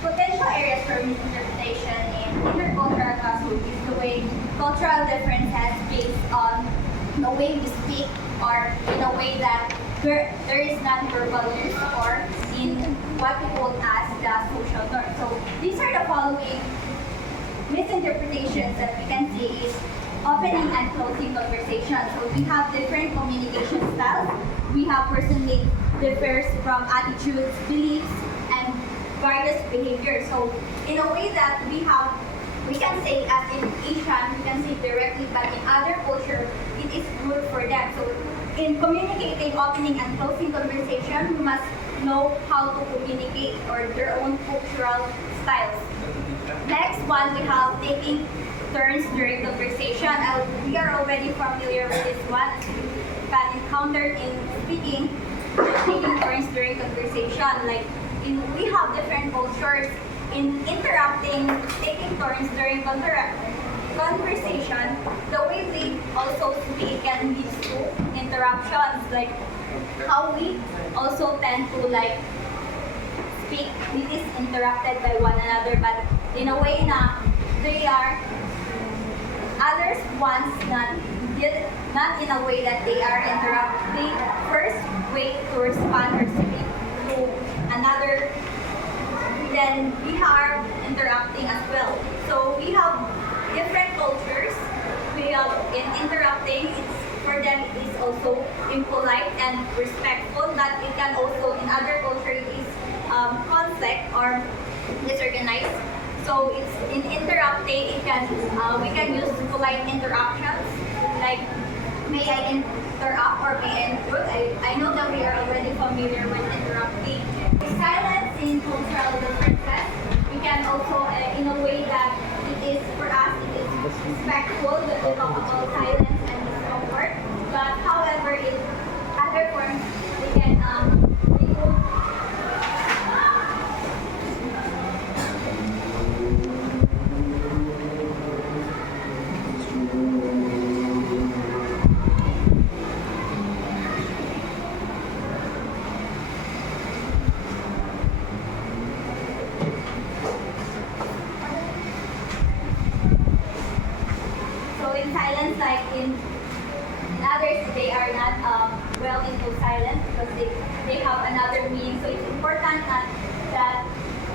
Potential areas for misinterpretation in intercultural classroom is the way cultural differences based on the way we speak, or in a way that there is non-verbal use, or in what we call as the social norm. So these are the following misinterpretations that we can see is opening and closing conversation. So we have different communication styles. We have person-made differs from attitudes, beliefs, and various behaviors. So in a way that we can say as in Asian, we can say directly, but in other culture, it is good for them. So in communicating, opening and closing conversation, we must know how to communicate or their own cultural styles. Next one, we have taking turns during conversation. We are already familiar with this one. We can encounter in speaking, taking turns during conversation. Like we have different cultures in interrupting, taking turns during conversation. The way we also speak can lead to interruptions. Like how we also tend to like speak, it is interrupted by one another, but in a way na they are others wants not not in a way that they are interrupting. First way to respond or speak to another, then we are interrupting as well. So we have different cultures. We have in interrupting, for them it is also impolite and respectful, but it can also in other cultures is conflict or disorganized. So it's in interrupting, we can use polite interruptions like may I interrupt or may I intrude. I know that we are already familiar with interrupting. Silence in cultural differences. We can also in a way that it is for us it is respectful that we talk about silence and discomfort. But however, in other forms we can remove. So in silence, like in others, they are not well into silence because they have another meaning. So it's important that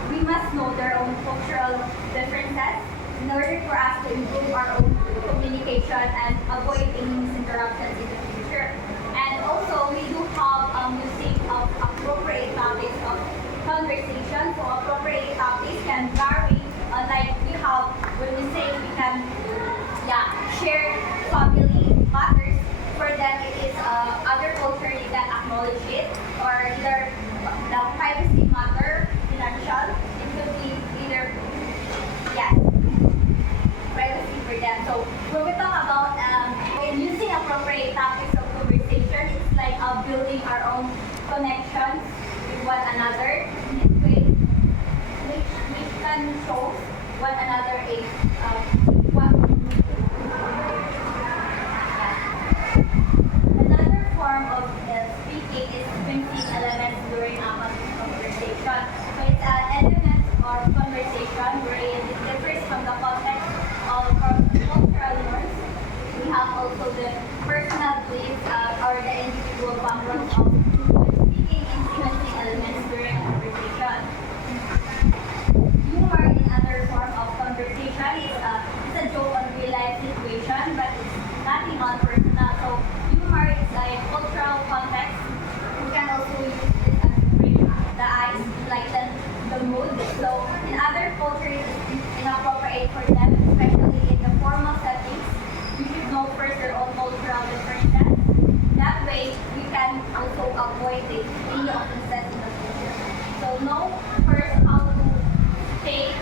we must know their own cultural differences in order for us to improve our own communication and avoid any misinterruptions in the future. And also, we do have using of appropriate topics of conversation. So appropriate topics can vary. Like we have, when we say we can share family matters, for them it is other culture you can acknowledge it, or either the privacy matter, financial, it could be either, privacy for them. So when we talk about in using appropriate topics of conversation, it's like building our own connections with one another in this way, which can show one another Another form of speaking is mixing elements during a conversation. So it's an element or conversation wherein it differs from the context of cultural norms. We have also the personal beliefs or the individual backgrounds of speaking in mixing elements during a conversation. Humor in other form of conversation is a joke on real life situation, but it's nothing on personal. So humor is a cultural context. We can also use this as to bring the ice, lighten the mood. So in other cultures, it's inappropriate for them, especially in the formal settings. You should know first your own cultural differences. That way, we can also avoid any offenses in the future. So know first how to say.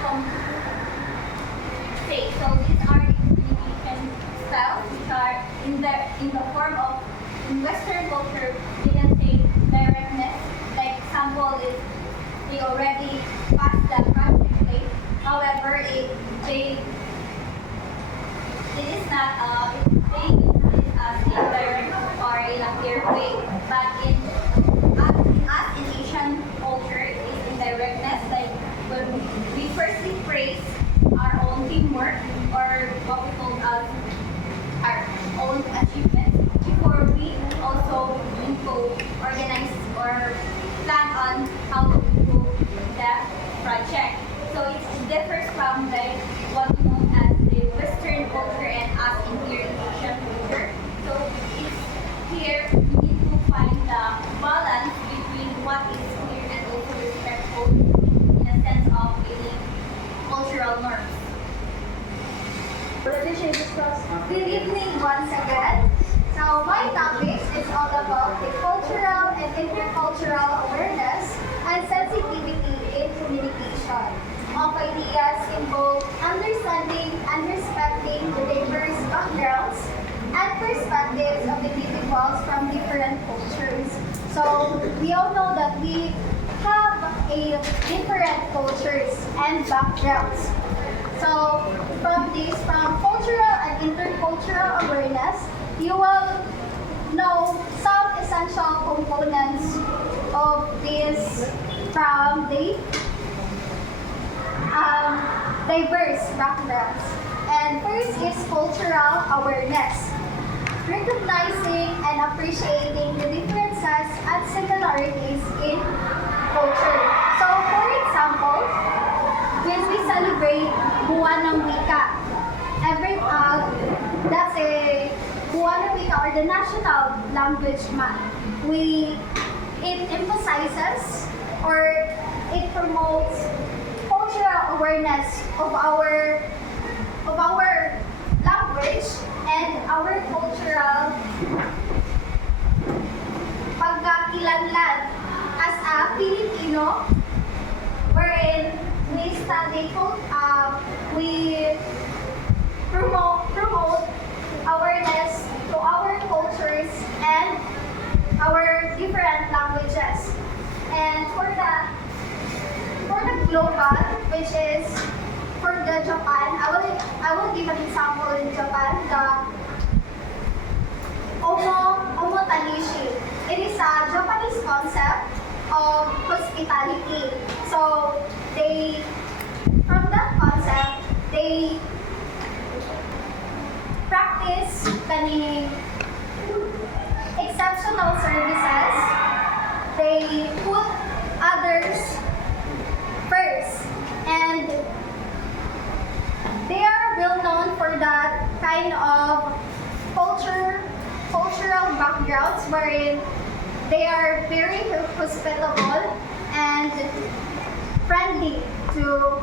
So these are the communication styles which are in the form of in Western culture we can say directness. Like example is they already passed the project stage. However, it is not they use it as indirect or in a clear way. But in us in Asian culture it is indirectness. Like when we firstly praise our own teamwork or what we call our own achievements before we also need to organize or plan on how to improve the project. So it differs from what we know as the Western culture and us in here in Asian culture. So it's here we need to find the balance between what is clear and also respectful in a sense of any cultural norms. Good evening once again. So my topic is all about the cultural and intercultural awareness and sensitivity in communication of ideas involve understanding and respecting the diverse backgrounds and perspectives of individuals from different cultures. So we all know that we have different cultures and backgrounds. So from cultural and intercultural awareness, you will know some essential components of this from the diverse backgrounds. And first is cultural awareness. recognizing and appreciating the differences and similarities in culture. So, for example, when we celebrate Buwan ng Wika, that's a Buwan ng Wika or the National Language Month. It emphasizes or it promotes cultural awareness of our language and our cultural pagkakilanlan as a Filipino, wherein we promote awareness to our cultures and our different languages. And for the global, which is for the Japan, I will give an example in Japan, the Omotanishi. It is a Japanese concept of hospitality. So from that concept, they practice exceptional services. They put others first, and they are well known for that kind of cultural backgrounds wherein they are very hospitable and friendly to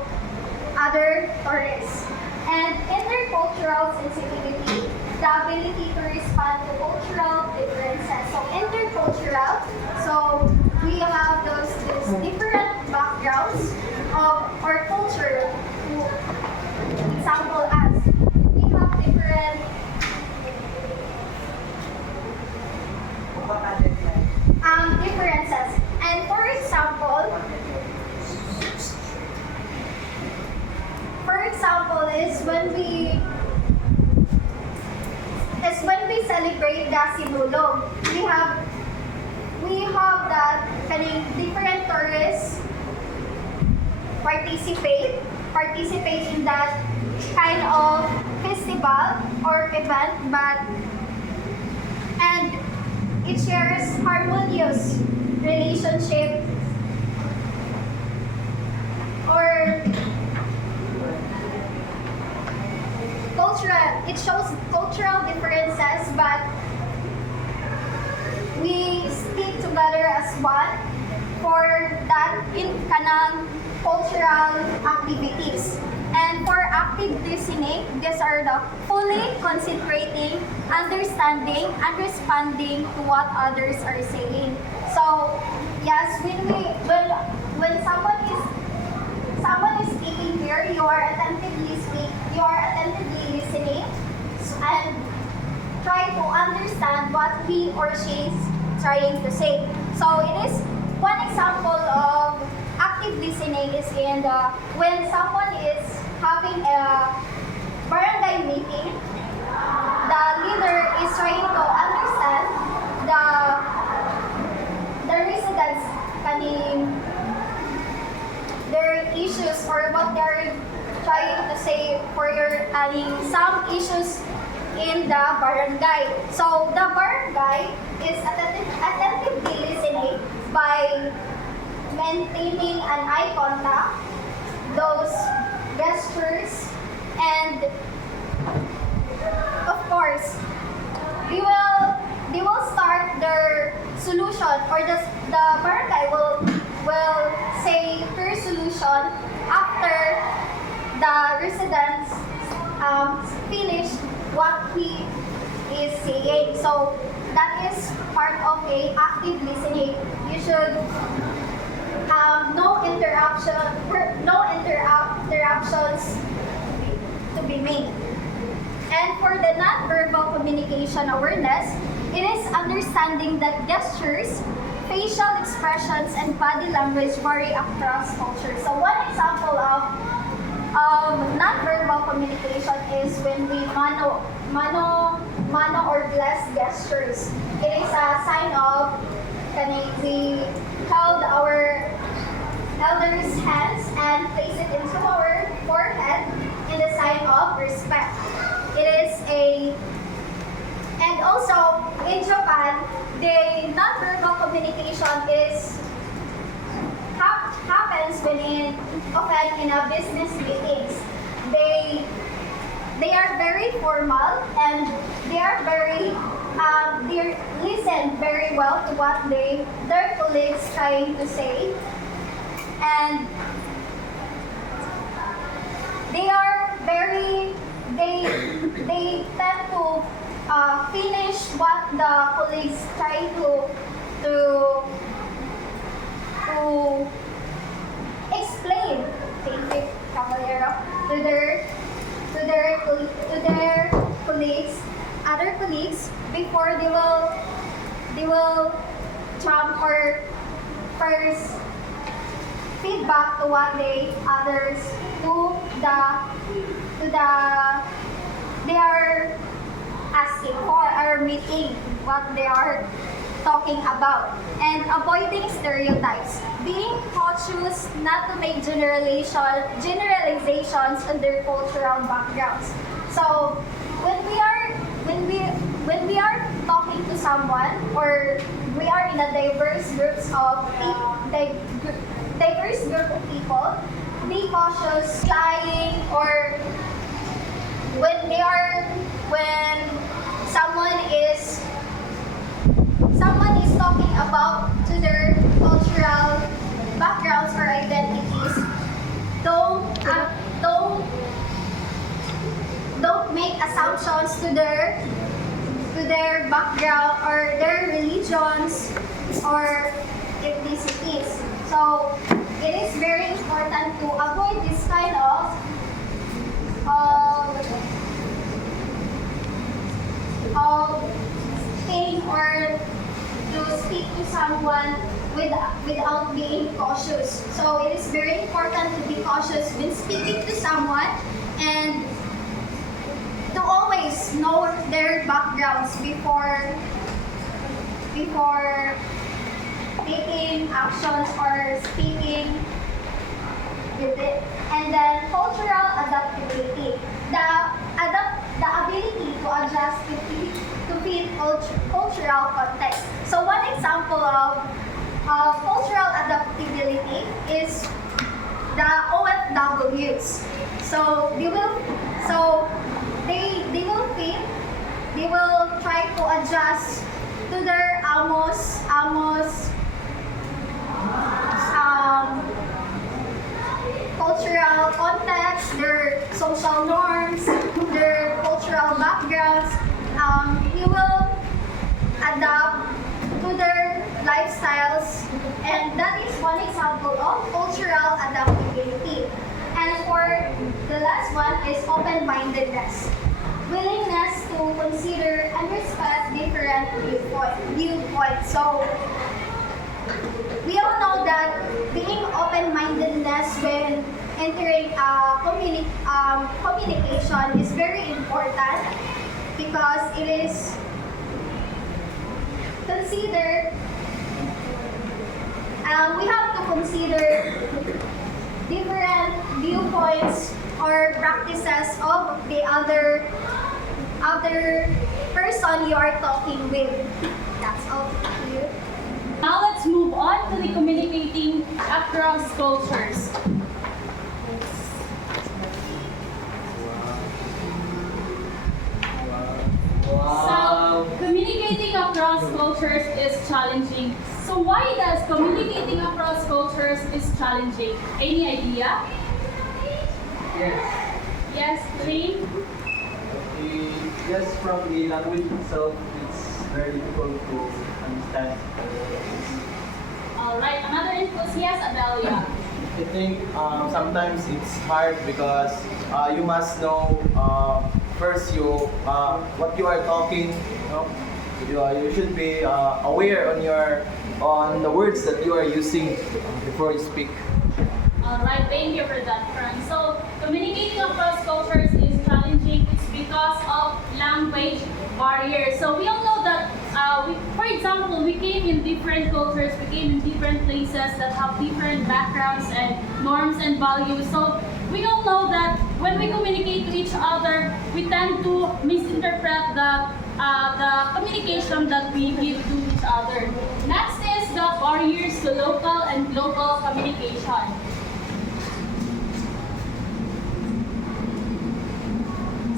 other tourists. And intercultural sensitivity, the ability to respond to cultural differences. So intercultural, so we have those different backgrounds of our culture. Example as we have different differences. And for example is when we celebrate the Sinulog. We have that different tourists participate in that kind of festival or event, and it shares harmonious relationship or it shows cultural differences, but we stick together as one for that in kanang cultural activities. And for active listening, these are the fully concentrating, understanding, and responding to what others are saying. So yes, when someone is speaking here, you are attentively listening and try to understand what he or she is trying to say. So it is one example of active listening is when someone is having a barangay meeting, the leader is trying to understand the residents their issues or what they're trying to say for some issues in the barangay. So the barangay is attentively listening by maintaining an eye contact, those gestures, and of course, they will start their solution, or the barangay will say her solution after the residents finish what he is saying. So that is part of a active listening. You should no interruptions to be made. And for the non-verbal communication awareness, it is understanding that gestures, facial expressions, and body language vary across cultures. So one example of non-verbal communication is when we mano or bless gestures. It is a sign of we held our elders' hands and place it into our forehead in the sign of respect. And also nonverbal communication is happens when often in a business meetings. They are very formal and they are very they listen very well to what their colleagues trying to say, and they are very they tend to finish what the colleagues try to explain. Thank you, Caballero, to their colleagues, other colleagues, before they will jump or first feedback to what they others to the they are asking for or meeting what they are talking about, and avoiding stereotypes, being cautious not to make generalizations on their cultural backgrounds. So when we are talking to someone, or we are in a diverse group of people, be cautious lying, or when someone is talking about to their cultural backgrounds or identities, don't make assumptions to their background or their religions or ethnicities. So it is very important to avoid this kind of thing, or to speak to someone without being cautious. So it is very important to be cautious when speaking to someone, and to always know their backgrounds before taking actions or speaking with it. And then cultural adaptability. The ability to adjust to fit cultural context. So one example of cultural adaptability is the OFWs. So they will try to adjust to their almost cultural context, their social norms, their cultural backgrounds. He will adapt to their lifestyles, and that is one example of cultural adaptability. And for the last one is open-mindedness. Willingness to consider and respect different viewpoints. So we all know that being open-mindedness when entering communication is very important, because it is considered, we have to consider different viewpoints or practices of the other person you are talking with. That's all. Thank you. Now let's move on to the communicating across cultures. So, communicating across cultures is challenging. So why does communicating across cultures is challenging? Any idea? Yes. Yes, Lane? Just from the language itself, it's very difficult to understand. Alright, another enthusiast, Adelia. I think sometimes it's hard because you must know first what you are talking. You should be aware on the words that you are using before you speak. Alright, thank you for that, Fran. So, communicating across cultures is challenging. It's because of language barriers. So, we all know that, for example, we came in different cultures, we came in different places that have different backgrounds and norms and values. So, we all know that when we communicate to each other, we tend to misinterpret the the communication that we give to each other. Next is the barriers to local and global communication.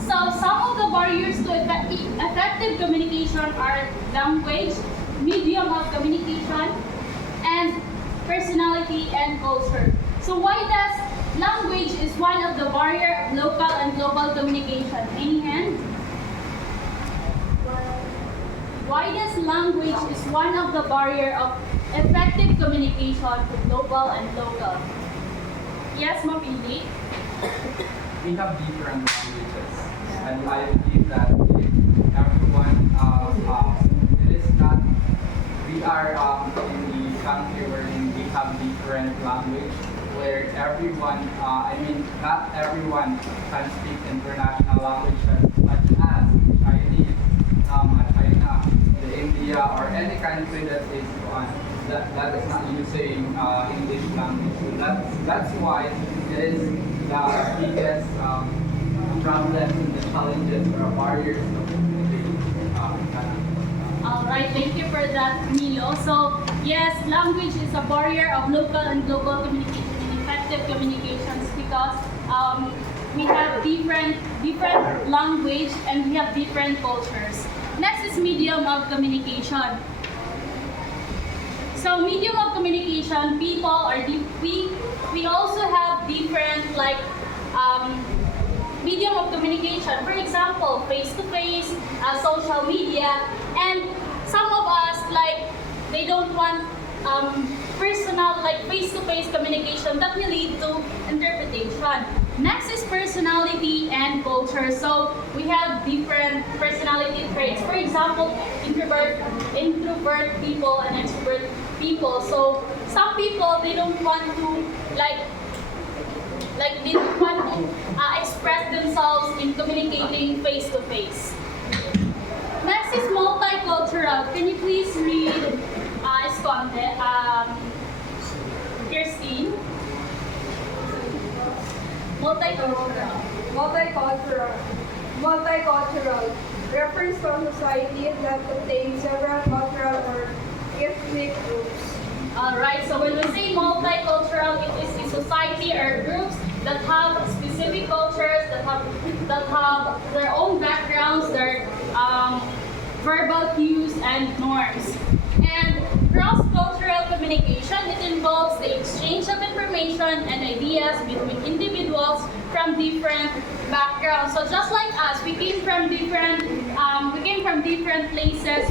So some of the barriers to effective communication are language, medium of communication, and personality and culture. So why does language is one of the barrier of local and global communication? Any hand? Why does language is one of the barrier of effective communication to global and local? Yes, Mapili? We have different languages, and I believe that if everyone, it is not, we are in the country wherein we have different language, where everyone, not everyone can speak international languages, such as Chinese, China, the India, or any country that is that is not using English language. So that's why it is the biggest problems and the challenges or barriers of communication. Alright, thank you for that, Milo. So, yes, language is a barrier of local and global communication and effective communications because we have different language and we have different cultures. Next is medium of communication. So, medium of communication, people are we also have different medium of communication. For example, face-to-face, social media, and some of us they don't want personal face-to-face communication that will lead to interpretation. Next is personality and culture. So we have different personality traits. For example, introvert people and extrovert people. So some people they don't want to they don't want to express themselves in communicating face to face. Next is multicultural. Can you please read Esconde, Kirsten? Multicultural refers to a society that contains several cultural or ethnic groups. Alright, so when we say multicultural, it is a society or groups that have specific cultures, that have their own backgrounds, their verbal cues and norms. And cross-cultural communication, it involves the exchange of information and ideas between individuals from different backgrounds. So just like us, we came from different places.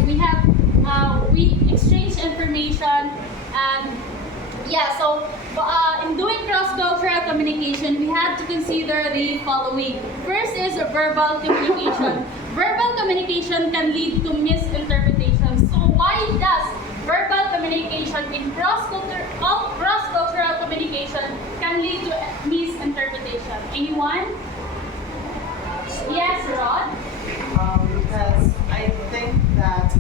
We exchange information, and so in doing cross-cultural communication, we had to consider the following. First is verbal communication. Verbal communication can lead to misinterpretation. So why does verbal communication in cross-cultural communication can lead to misinterpretation? Anyone? Yes, Rod? Because I think that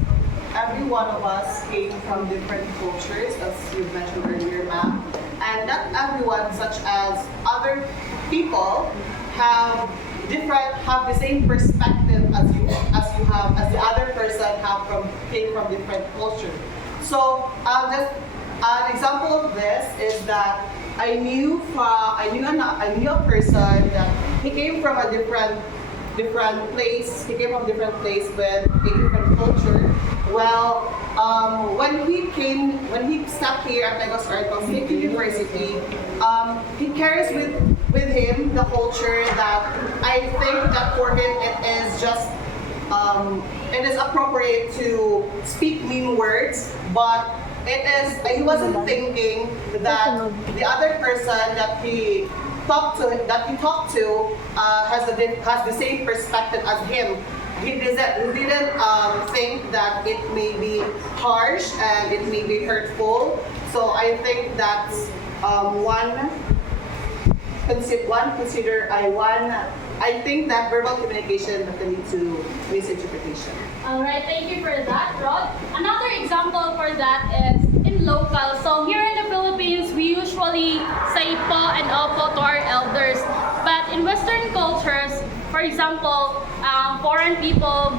every one of us came from different cultures, as you mentioned earlier, ma'am. And not everyone, such as other people, have the same perspective as you have, as the other person came from different culture. So just an example of this is that I knew a person that he came from a different place. He came from a different place with a different culture. Well, when he stepped here at Negros Arcos State University, he carries with him the culture that I think that for him it is appropriate to speak mean words, but he wasn't thinking that the other person that he talked to has the same perspective as him. He didn't think that it may be harsh and it may be hurtful. So I think that's I think that verbal communication can lead to misinterpretation. Alright, thank you for that, Rod. Another example for that is in local. So here in the Philippines, we usually say po and opo to our elders. But in Western cultures, for example, foreign people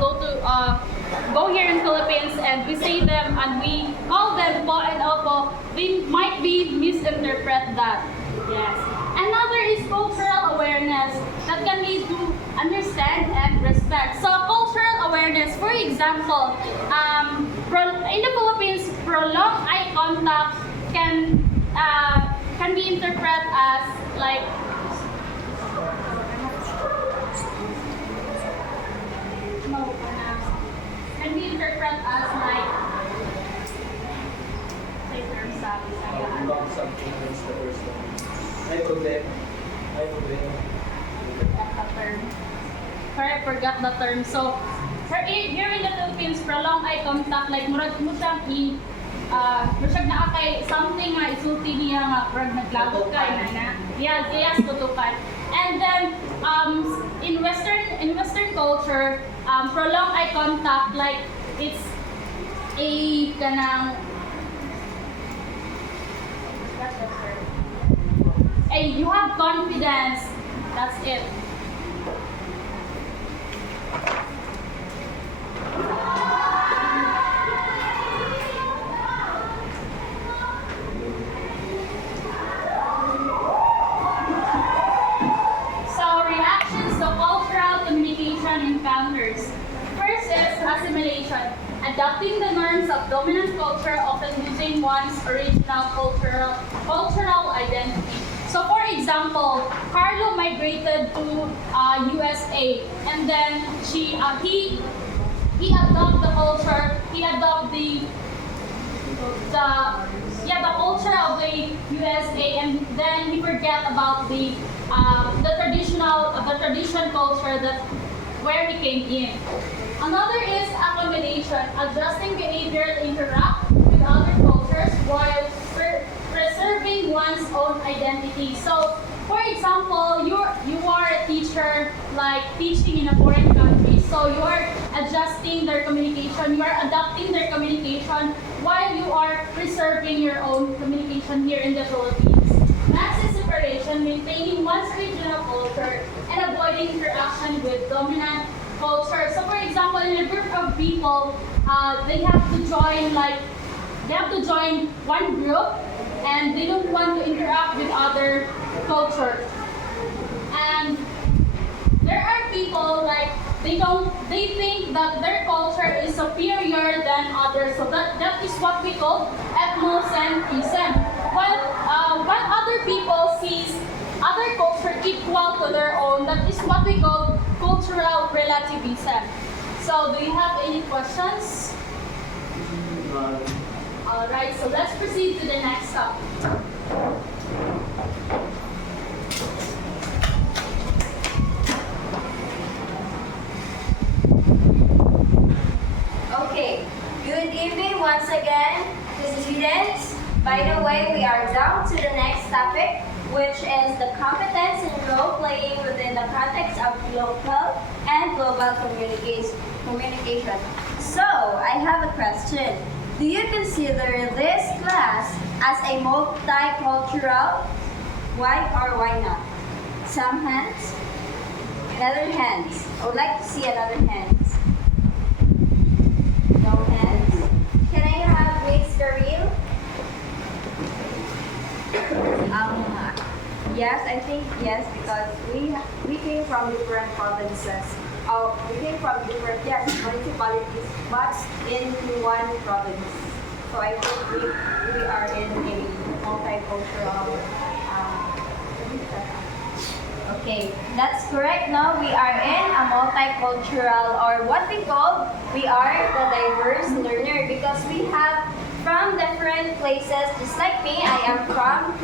go here in Philippines and we say them and we call them po and opo, they might be misinterpret that. Yes. Another is cultural awareness that can lead to understand and respect. So cultural awareness, for example, in the Philippines, prolonged eye contact can be interpreted as like can be interpreted as like Ay problem. Ay problem. Sorry, I forgot the term. So, here in the Philippines, prolonged eye contact, like murag mo siyang masyag na kay something nga isulti niya nga murag naglagot kay na. Yes, tutukan. And then in Western culture, prolonged eye contact, like it's a kanang you have confidence. That's it. So reactions to cultural communication encounters. First is assimilation. Adopting the norms of dominant culture, often losing one's original cultural identity. So for example, Carlo migrated to USA, and then he adopted the culture. He adopted the culture of the USA, and then he forget about the tradition culture that where he came in. Another is accommodation, adjusting behavior to interact with other cultures while preserving one's own identity. So, for example, you are a teacher, like teaching in a foreign country, so you are adjusting their communication, you are adapting their communication while you are preserving your own communication here in the Philippines. Next is separation, maintaining one's regional culture and avoiding interaction with dominant culture. So, for example, in a group of people, they have to join one group, and they don't want to interact with other cultures. And there are people like they think that their culture is superior than others. So that is what we call ethnocentrism. While other people sees other culture equal to their own, that is what we call cultural relativism. So do you have any questions? Alright, so let's proceed to the next topic. Okay, good evening once again to students. By the way, we are down to the next topic, which is the competence in role-playing within the context of local and global communication. So, I have a question. Do you consider this class as a multicultural? Why or why not? Some hands? Another hands. I would like to see another hands. No hands. Can I have Miss Kareel? Yes, I think yes, because we came from different provinces. We came from different municipalities, but into one province. So I think we are in a multicultural. Okay, that's correct. Now we are in a multicultural, or what we call, we are the diverse learner, because we have from different places. Just like me, I am from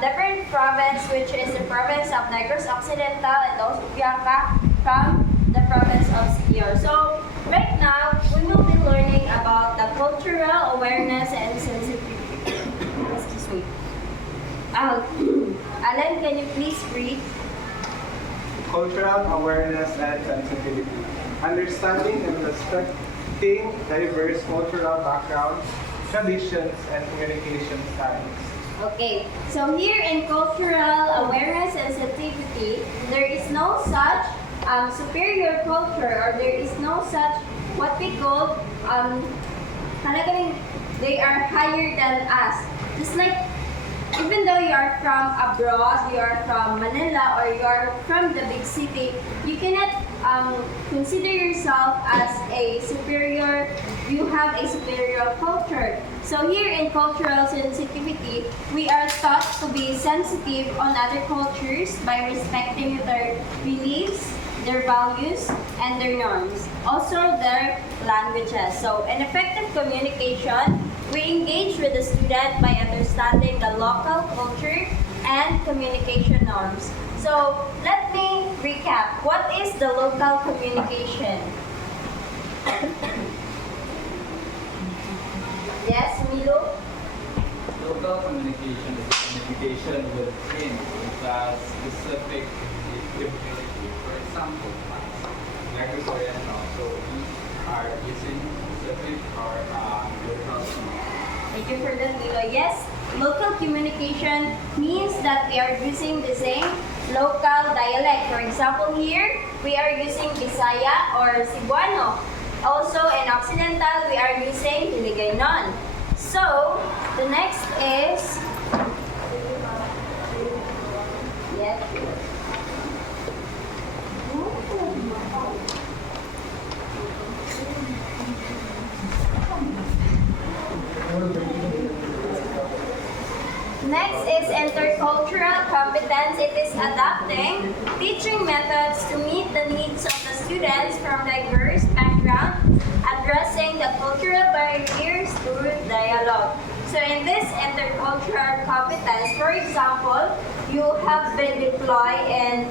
different province, which is the province of Negros Occidental, and also Bianca from the province of Siquijor. So right now, we will be learning about the cultural awareness and sensitivity. Excuse me. Alan, can you please read? Cultural awareness and sensitivity. Understanding and respecting diverse cultural backgrounds, traditions, and communication styles. Okay, so here in cultural awareness and sensitivity, there is no such superior culture, or there is no such what we call talagang they are higher than us. Just like even though you are from abroad, you are from Manila, or you are from the big city, you cannot consider yourself as a superior. You have a superior culture. So here in cultural sensitivity, we are taught to be sensitive on other cultures by respecting their beliefs, their values, and their norms. Also their languages. So in effective communication, we engage with the student by understanding the local culture and communication norms. So let me recap. What is the local communication? Yes, Milo? Local communication is communication within a specific community. For example, Negros Oriental, so we are using specific or local communication. Thank you for that, Milo. Yes, local communication means that we are using the same local dialect. For example, here, we are using Bisaya or Cebuano. Also, in Occidental, we are using Hiligaynon. So, the next is... Yes. Next is intercultural competence. It is adapting teaching methods to meet the needs of the students from diverse backgrounds, addressing the cultural barriers through dialogue. So in this intercultural competence, for example, you have been deployed in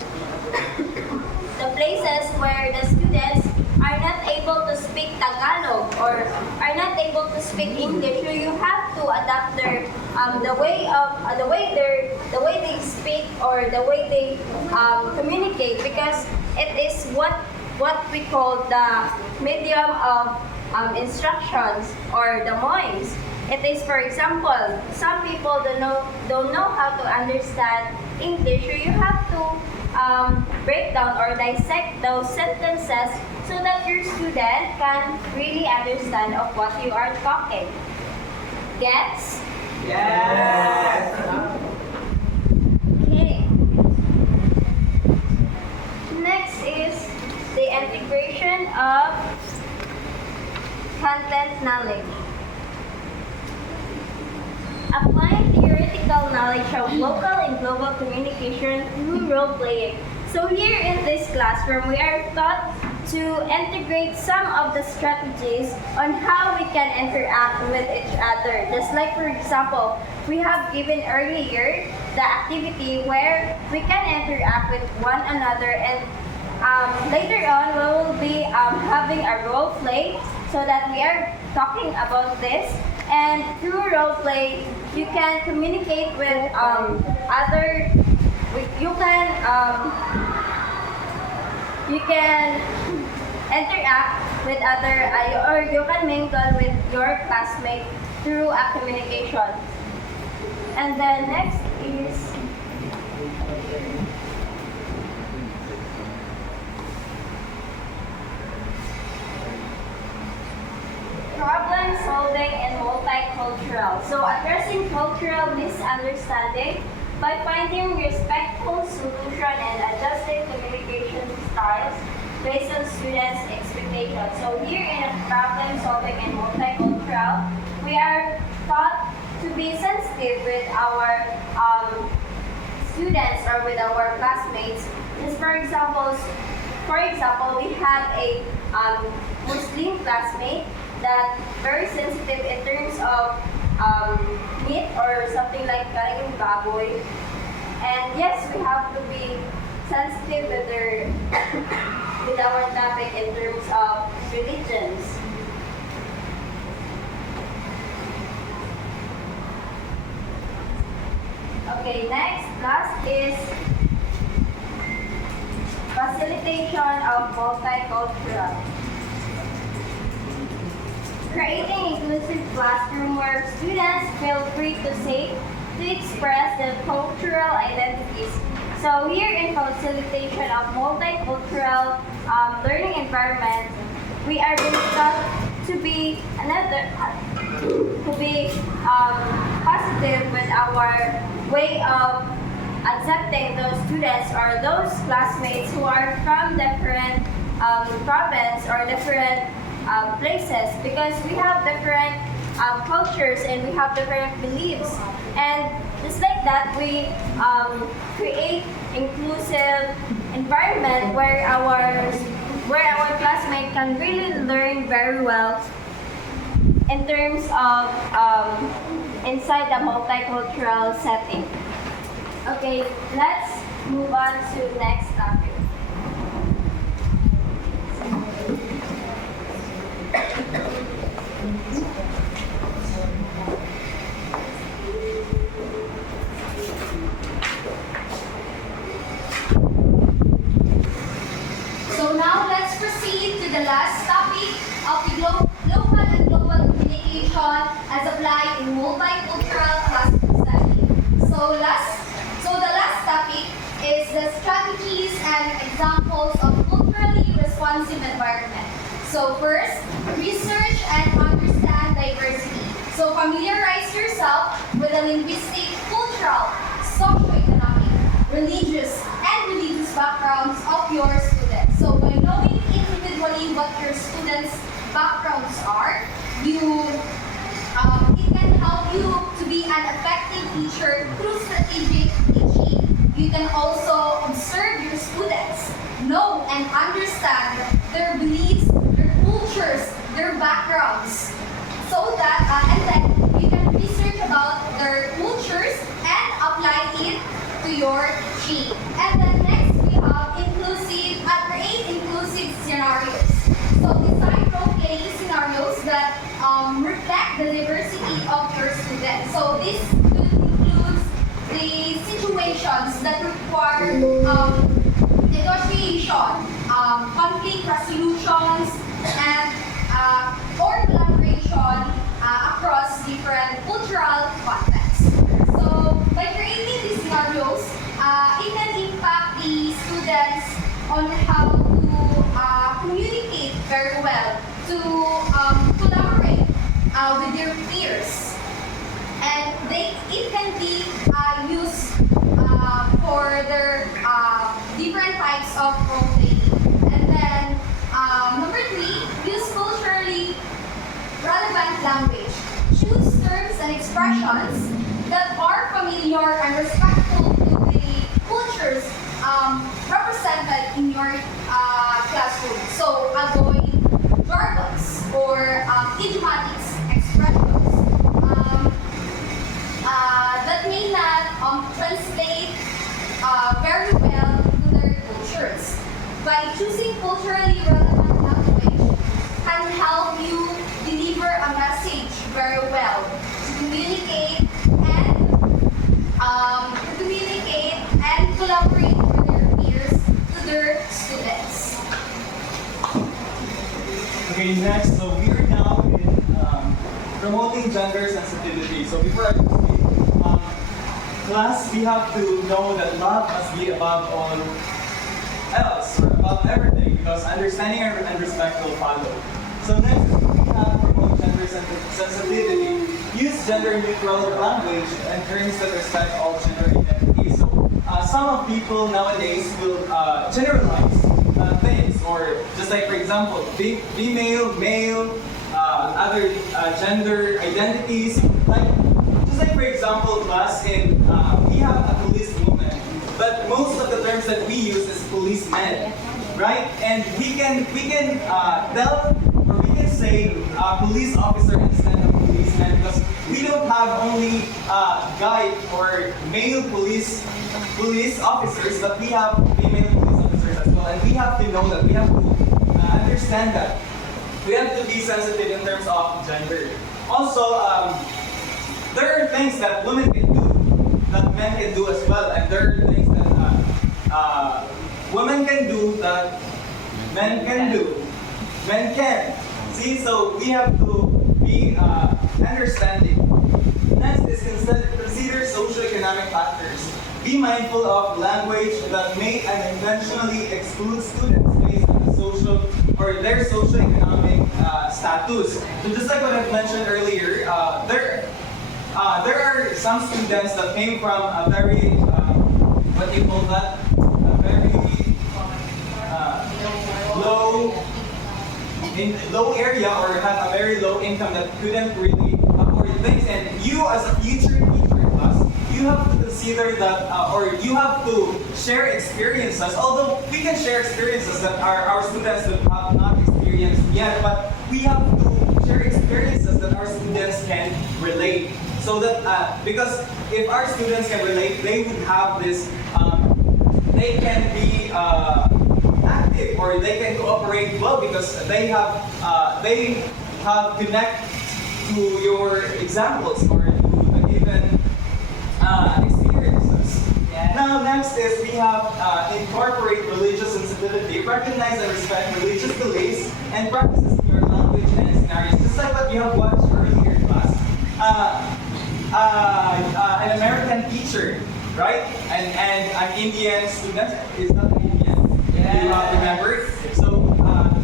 the places where the students are not able to speak Tagalog or are not able to speak English, so you have to adapt their the way they speak or the way they communicate, because it is what we call the medium of instructions or the MOIMS. It is, for example, some people don't know how to understand English, so you have to break down or dissect those sentences so that your student can really understand of what you are talking. Gets? Yes. Okay. Next is the integration of content knowledge. Applying theoretical knowledge of local and global communication through role playing. So here in this classroom, we are taught to integrate some of the strategies on how we can interact with each other. Just like, for example, we have given earlier the activity where we can interact with one another, and later on we will be having a role play so that we are talking about this. And through role play, you can communicate with other. You can interact with other, or you can mingle with your classmates through a communication. And then next is problem solving and multicultural. So addressing cultural misunderstanding by finding respectful solution and adjusting communication styles based on students' expectations. So here in problem solving and multicultural, we are taught to be sensitive with our students or with our classmates. Just for example, we have a Muslim classmate that very sensitive in terms of meat or something like karayong baboy. And yes, we have to be sensitive with our topic in terms of religions. Okay, next class is facilitation of multicultural. Creating inclusive classroom where students feel free to express their cultural identities. So here in facilitation of multicultural learning environment, we are being taught to be positive with our way of accepting those students or those classmates who are from different province or different places, because we have different cultures and we have different beliefs, and just like that we create inclusive environment where our classmate can really learn very well in terms of inside the multicultural setting. Okay, let's move on to next topic. So now let's proceed to the last topic of the local and global communication as applied in multicultural classroom setting. So the last topic is the strategies and examples of culturally responsive environment. So first, research and understand diversity. So familiarize yourself with the linguistic, cultural, socioeconomic, religious, and religious backgrounds of your students. So by knowing individually what your students' backgrounds are, it can help you to be an effective teacher through strategic teaching. You can also observe your students, know and understand their beliefs, their cultures, their backgrounds, so that and then you can research about their cultures and apply it to your teaching. And then next we have create inclusive scenarios. So design role-playing scenarios that reflect the diversity of your students. So this includes the situations that require negotiation, conflict resolutions, and or collaboration across different cultural contexts. So by creating these scenarios, it can impact the students on how to communicate very well, to collaborate with their peers, and it can be used for their different types of role playing. And then number 3, use culturally relevant language. Choose terms and expressions that are familiar and respectful to the cultures represented in your classroom. So avoid jargons or idiomatic expressions that may not translate very well to their cultures. By choosing culturally relevant language can help you deliver a message very well, to communicate and collaborate with your peers to their students. Okay, next, so we are now in promoting gender sensitivity. So before I proceed, class, we have to know that love must be above all else, or above everything, because understanding and respect will follow. So next, we have promote gender sensitivity. Use gender-neutral language and terms that respect all gender identities. So some of people nowadays will generalize things, or just like, for example, female, male, other gender identities. Just like for example, class in we have a police woman, but most of the terms that we use is policemen, right? And we can tell, or we can say police officer instead of policeman, because we don't have only guy or male police officers, but we have female police officers as well, and we have to know that, we have to understand that. We have to be sensitive in terms of gender. Also, there are things that women can do that men can do as well, and there are things that women can do that men can do. Men can. See, so we have to be understanding. Next is consider socioeconomic factors. be mindful of language that may unintentionally exclude students based on the social or their socioeconomic status. So just like what I mentioned earlier, there are some students that came from a very, what do you call that? A very low area or have a very low income that couldn't really afford things. And you as a future teacher class, you have to consider that, or you have to share experiences. Although we can share experiences that our students that have not experienced yet, but we have to share experiences that our students can relate. So that, because if our students can relate, they would have this, they can be active or they can cooperate well because they have connect to your examples or to the given experiences. Now next is we have incorporate religious sensitivity, recognize and respect religious beliefs and practices in your language and scenarios. Just like what you have watched earlier in class. An American teacher, right? And an Indian student is not an Indian. Yeah. You have to remember. So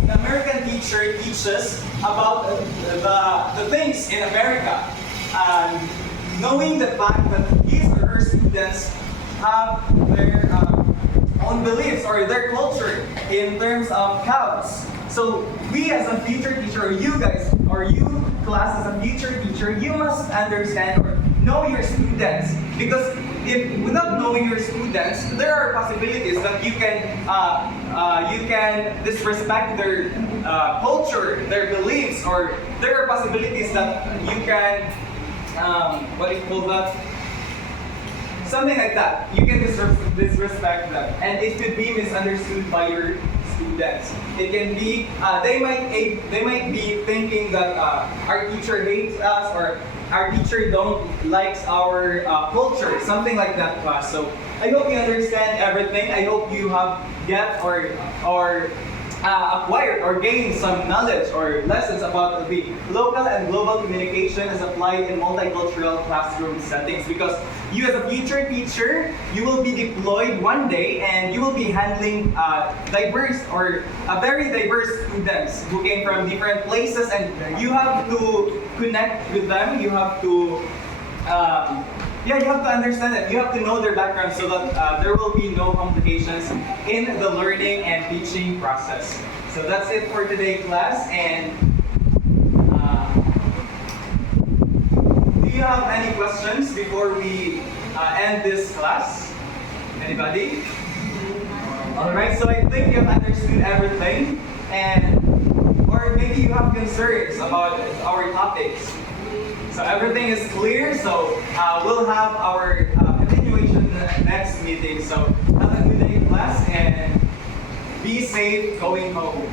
the American teacher teaches about the things in America, knowing the fact that his or her students have their own beliefs or their culture in terms of cows. So we as a future teacher, or you guys, or you class as a future teacher, you must understand or know your students, because if without knowing your students, there are possibilities that you can disrespect their culture, their beliefs, or there are possibilities that you can what do you call that? Something like that. You can disrespect them, and it could be misunderstood by your students. It can be they might be thinking that our teacher hates us or our teacher don't likes our culture, something like that, class. So I hope you understand everything. I hope you have get or acquired or gained some knowledge or lessons about the local and global communication as applied in multicultural classroom settings. Because you as a future teacher, you will be deployed one day and you will be handling diverse or very diverse students who came from different places, and you have to connect with them. You have to you have to understand it. You have to know their background so that there will be no complications in the learning and teaching process. So that's it for today, class. And do you have any questions before we end this class? Anybody? Alright, so I think you have understood everything, and or maybe you have concerns about our topics. So everything is clear, so we'll have our continuation next meeting. So have a good day, class, and be safe going home.